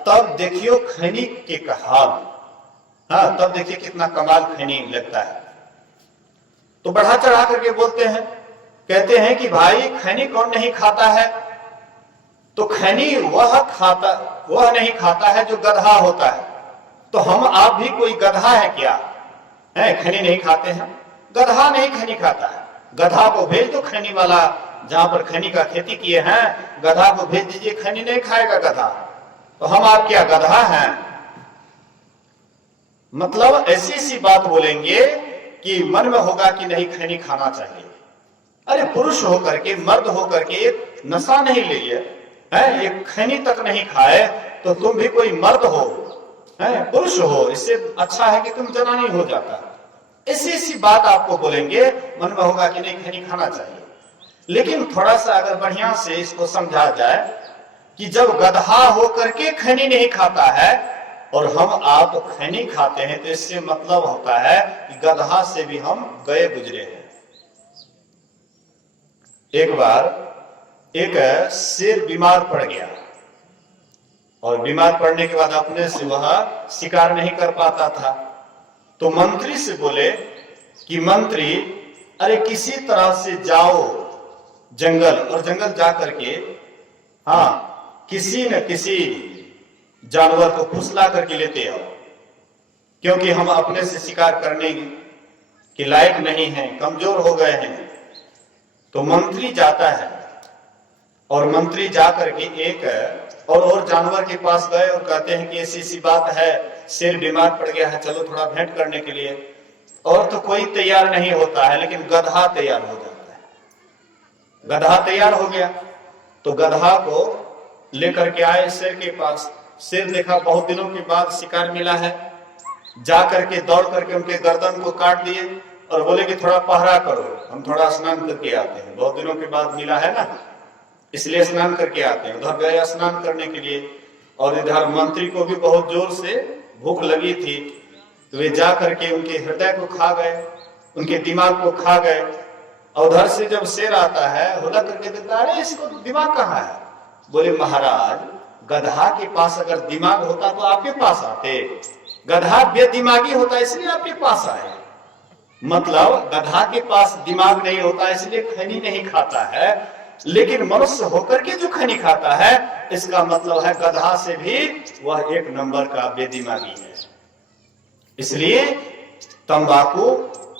तब देखियो खैनी के हाल। हाँ, तब देखिए कितना कमाल खैनी लगता है। तो बढ़ा चढ़ा करके बोलते हैं, कहते हैं कि भाई खैनी कौन नहीं खाता है? तो खैनी वह नहीं खाता है जो गधा होता है। तो हम आप भी कोई गधा है क्या? है खैनी नहीं खाते हैं? गधा नहीं खैनी खाता है। गधा को भेज दो, खैनी वाला जहां पर खैनी का खेती किए हैं, गधा को भेज दीजिए, खैनी नहीं खाएगा गधा। तो हम आप क्या गधा हैं? मतलब ऐसी ऐसी बात बोलेंगे कि मन में होगा कि नहीं खैनी खाना चाहिए। अरे पुरुष होकर के, मर्द होकर के एक नशा नहीं लिए है, एक खैनी तक नहीं खाए, तो तुम भी कोई मर्द हो, है पुरुष हो, इससे अच्छा है कि तुम जनानी हो जाता। ऐसी ऐसी बात आपको बोलेंगे, मन में होगा कि नहीं खैनी खाना चाहिए। लेकिन थोड़ा सा अगर बढ़िया से इसको समझा जाए कि जब गधा होकर के खैनी नहीं खाता है और हम आप खैनी खाते हैं, तो इससे मतलब होता है कि गधा से भी हम गए गुजरे हैं। एक बार एक शेर बीमार पड़ गया और बीमार पड़ने के बाद अपने से वह शिकार नहीं कर पाता था। तो मंत्री से बोले कि मंत्री, अरे किसी तरह से जाओ जंगल, और जंगल जा करके हाँ किसी न किसी जानवर को फुसला करके लेते आओ, क्योंकि हम अपने से शिकार करने के लायक नहीं हैं, कमजोर हो गए हैं। तो मंत्री जाता है और मंत्री जा करके एक और जानवर के पास गए और कहते हैं कि ऐसी सी बात है, शेर बीमार पड़ गया है, चलो थोड़ा भेंट करने के लिए। और तो कोई तैयार नहीं होता है, लेकिन गधा तैयार हो जाता है। गधा तैयार हो गया तो गधा को लेकर के आए शेर के पास। शेर देखा बहुत दिनों के बाद शिकार मिला है, जा करके दौड़ करके उनके गर्दन को काट दिए और बोले कि थोड़ा पहरा करो, हम थोड़ा स्नान करके आते हैं, बहुत दिनों के बाद मिला है ना, इसलिए स्नान करके आते हैं। उधर गए स्नान करने के लिए, और इधर मंत्री को भी बहुत जोर से भूख लगी थी, तो वे जा करके उनके हृदय को खा गए, उनके दिमाग को खा गए। और उधर से जब शेर आता है, होला करके देखता है, अरे इसको दिमाग कहाँ है? बोले महाराज, गधा के पास अगर दिमाग होता तो आपके पास आते, गधा बेदिमागी होता इसलिए आपके पास आए। मतलब गधा के पास दिमाग नहीं होता इसलिए खैनी नहीं खाता है, लेकिन मनुष्य होकर के जो खैनी खाता है, इसका मतलब है गधा से भी वह एक नंबर का बेदिमागी है। इसलिए तंबाकू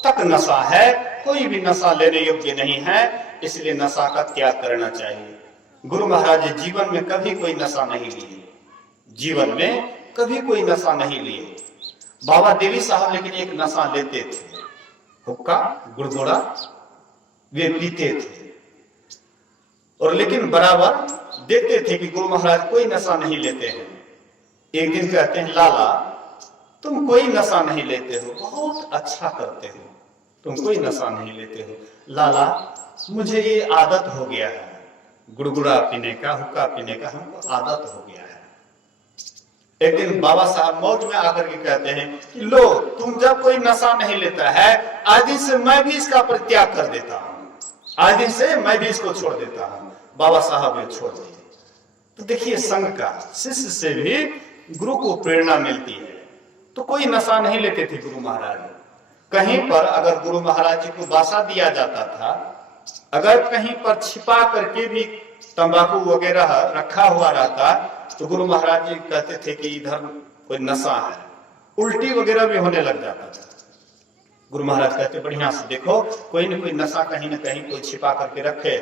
तक नशा है, कोई भी नशा लेने योग्य नहीं है, इसलिए नशा का त्याग करना चाहिए। गुरु महाराज जीवन में कभी कोई नशा नहीं लिए, जीवन में कभी कोई नशा नहीं लिए। बाबा देवी साहब लेकिन एक नशा लेते थे, हुक्का गुड़गुड़ा वे पीते थे, और लेकिन बराबर देखते थे कि गुरु महाराज कोई नशा नहीं लेते हैं। एक दिन कहते हैं, लाला तुम कोई नशा नहीं लेते हो, बहुत अच्छा करते हो, तुम कोई नशा नहीं लेते हो। लाला मुझे ये आदत हो गया है, गुड़गुड़ा पीने का, हुक्का पीने का हमको आदत हो गया है। एक दिन बाबा साहब मौज में आकर के कहते हैं कि लो, तुम जब कोई नशा नहीं लेता है, आज दिन से मैं भी इसका परित्याग कर देता हूं, आज दिन से मैं भी इसको छोड़ देता हूं। बाबा साहब ने छोड़ दिए। तो देखिए, संघ का शिष्य से भी गुरु को प्रेरणा मिलती है। तो कोई नशा नहीं लेते थे गुरु महाराज। कहीं पर अगर गुरु महाराज जी को बासा दिया जाता था, अगर कहीं पर छिपा करके भी तंबाकू वगैरह रखा हुआ रहता, तो गुरु महाराज जी कहते थे कि इधर कोई नशा है, उल्टी वगैरह भी होने लग जाता था। गुरु महाराज कहते बढ़िया से देखो, कोई न कोई नशा कहीं न कहीं कोई छिपा करके रखे,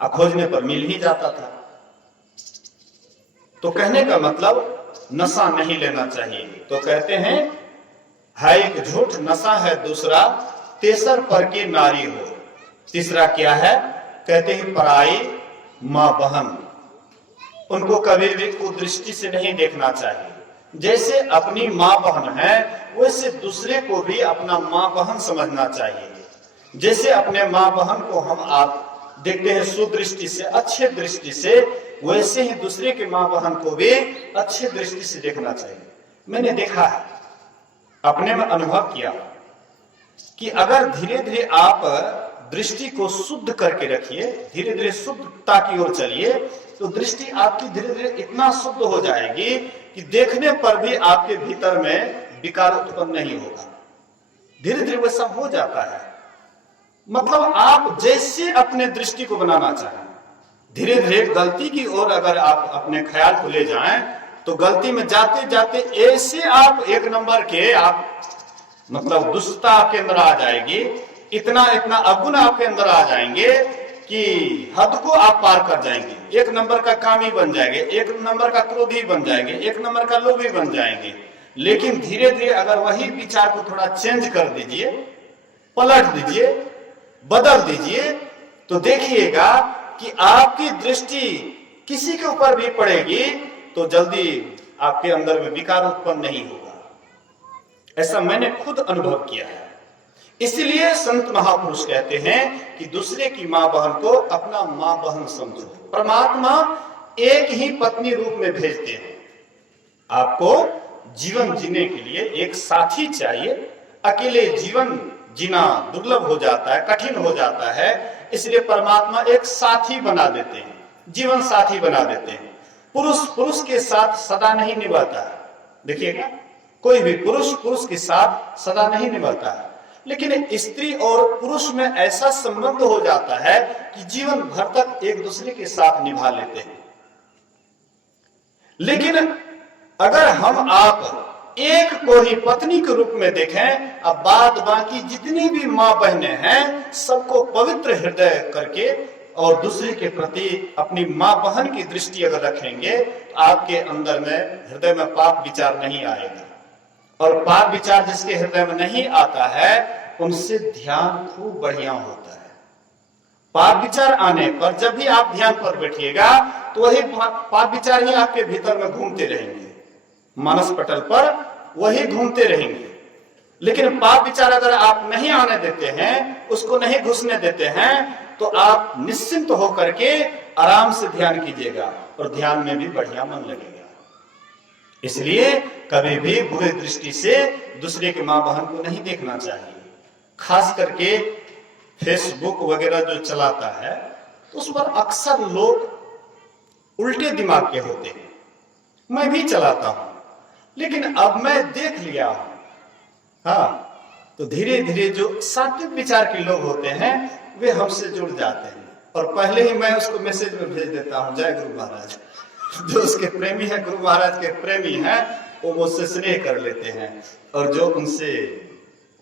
और खोजने पर मिल ही जाता था। तो कहने का मतलब नशा नहीं लेना चाहिए। तो कहते हैं, है एक झूठ नशा है दूसरा, तेसर पर के नारी हो। तीसरा क्या है? कहते हैं पराई माँ बहन, उनको कभी भी कुदृष्टि से नहीं देखना चाहिए। जैसे अपनी माँ बहन है वैसे दूसरे को भी अपना माँ बहन समझना चाहिए। जैसे अपने माँ बहन को हम आप देखते हैं सुदृष्टि से, अच्छे दृष्टि से, वैसे ही दूसरे के माँ बहन को भी अच्छे दृष्टि से देखना चाहिए। मैंने देखा है, अपने में अनुभव किया कि अगर धीरे धीरे आप दृष्टि को शुद्ध करके रखिए, धीरे धीरे शुद्धता की ओर चलिए, तो दृष्टि आपकी धीरे धीरे इतना शुद्ध हो जाएगी कि देखने पर भी आपके भीतर में विकार उत्पन्न नहीं होगा। धीरे धीरे वैसा हो जाता है। मतलब आप जैसे अपने दृष्टि को बनाना चाहें, धीरे धीरे गलती की ओर अगर आप अपने ख्याल को ले जाएं तो गलती में जाते जाते ऐसे आप एक नंबर के आप मतलब दुष्टता आपके अंदर आ जाएगी, इतना इतना अवगुण आपके अंदर आ जाएंगे कि हद को आप पार कर जाएंगे। एक नंबर का कामी बन जाएंगे, एक नंबर का क्रोधी बन जाएंगे, एक नंबर का लोभी बन जाएंगे। लेकिन धीरे धीरे अगर वही विचार को थोड़ा चेंज कर दीजिए, पलट दीजिए, बदल दीजिए, तो देखिएगा कि आपकी दृष्टि किसी के ऊपर भी पड़ेगी तो जल्दी आपके अंदर में विकार उत्पन्न नहीं होगा। ऐसा मैंने खुद अनुभव किया है। इसलिए संत महापुरुष कहते हैं कि दूसरे की मां बहन को अपना मां बहन समझो। परमात्मा एक ही पत्नी रूप में भेजते हैं। आपको जीवन जीने के लिए एक साथी चाहिए। अकेले जीवन जीना दुर्लभ हो जाता है, कठिन हो जाता है। इसलिए परमात्मा एक साथी बना देते हैं, जीवन साथी बना देते हैं। पुरुष पुरुष के साथ सदा नहीं निभाता है। देखिएगा, कोई भी पुरुष पुरुष के साथ सदा नहीं निभाता है, लेकिन स्त्री और पुरुष में ऐसा संबंध हो जाता है कि जीवन भर तक एक दूसरे के साथ निभा लेते हैं। लेकिन अगर हम आप एक को ही पत्नी के रूप में देखें, अब बाद बाकी जितनी भी माँ बहनें हैं सबको पवित्र हृदय करके और दूसरे के प्रति अपनी माँ बहन की दृष्टि अगर रखेंगे तो आपके अंदर में हृदय में पाप विचार नहीं आएगा। और पाप विचार जिसके हृदय में नहीं आता है उनसे ध्यान खूब बढ़िया होता है। पाप विचार आने पर जब भी आप ध्यान पर बैठिएगा तो वही पाप विचार ही आपके भीतर में घूमते रहेंगे, मानस पटल पर वही घूमते रहेंगे। लेकिन पाप विचार अगर आप नहीं आने देते हैं, उसको नहीं घुसने देते हैं, तो आप निश्चिंत होकर के आराम से ध्यान कीजिएगा और ध्यान में भी बढ़िया मन लगेगा। इसलिए कभी भी बुरी दृष्टि से दूसरे के मां बहन को नहीं देखना चाहिए। खास करके फेसबुक वगैरह जो चलाता है तो उस पर अक्सर लोग उल्टे दिमाग के होते हैं। मैं भी चलाता हूं, लेकिन अब मैं देख लिया हूं, हाँ, तो धीरे धीरे जो सात्विक विचार के लोग होते हैं वे हमसे जुड़ जाते हैं और पहले ही मैं उसको मैसेज में भेज देता हूं, जय गुरु महाराज। जो उसके प्रेमी है, गुरु महाराज के प्रेमी हैं, वो मुझसे स्नेह कर लेते हैं। और जो उनसे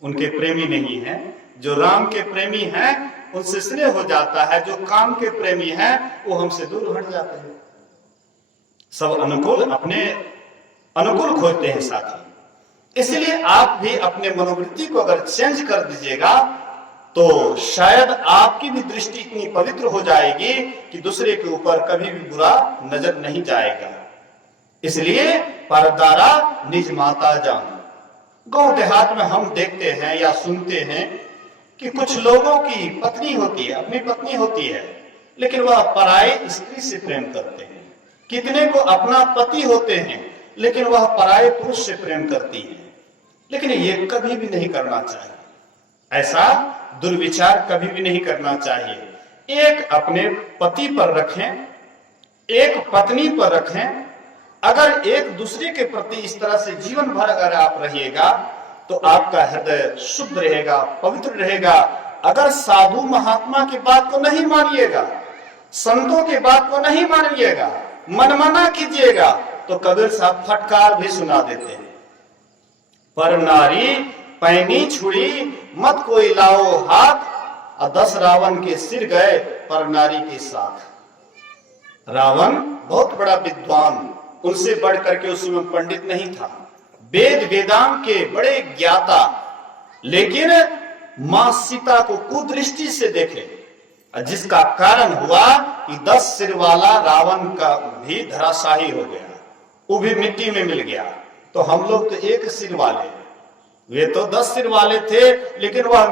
उनके प्रेमी नहीं हैं, जो राम के प्रेमी हैं, उनसे स्नेह हो जाता है। जो काम के प्रेमी हैं वो हमसे दूर हट जाते हैं। सब अनुकूल अपने अनुकूल खोजते हैं साथी। इसलिए आप भी अपने मनोवृत्ति को अगर चेंज कर दीजिएगा तो शायद आपकी भी दृष्टि इतनी पवित्र हो जाएगी कि दूसरे के ऊपर कभी भी बुरा नजर नहीं जाएगा। इसलिए परदारा निज माता जान। गांव देहात में हम देखते हैं या सुनते हैं कि कुछ लोगों की पत्नी होती है, अपनी पत्नी होती है, लेकिन वह पराई स्त्री से प्रेम करते हैं। कितने को अपना पति होते हैं लेकिन वह पराये पुरुष से प्रेम करती है। लेकिन ये कभी भी नहीं करना चाहिए। ऐसा दुर्विचार कभी भी नहीं करना चाहिए। एक अपने पति पर रखें, एक पत्नी पर रखें। अगर एक दूसरे के प्रति इस तरह से जीवन भर अगर आप रहिएगा तो आपका हृदय शुद्ध रहेगा, पवित्र रहेगा। अगर साधु महात्मा की बात को नहीं मानिएगा, संतों की बात को नहीं मानिएगा, मनमाना कीजिएगा, तो कबीर साहब फटकार भी सुना देते हैं। पर नारी पैनी छुड़ी मत कोई लाओ हाथ, और 10 रावण के सिर गए पर नारी के साथ। रावण बहुत बड़ा विद्वान, उनसे बढ़ करके उसमें पंडित नहीं था, वेद वेदांत के बड़े ज्ञाता, लेकिन मां सीता को कुदृष्टि से देखे, जिसका कारण हुआ कि 10 सिर वाला रावण का भी धराशाही हो गया, वो भी मिट्टी में मिल गया। तो हम लोग तो एक सिर वाले, वे तो 10 सिर वाले थे, लेकिन वह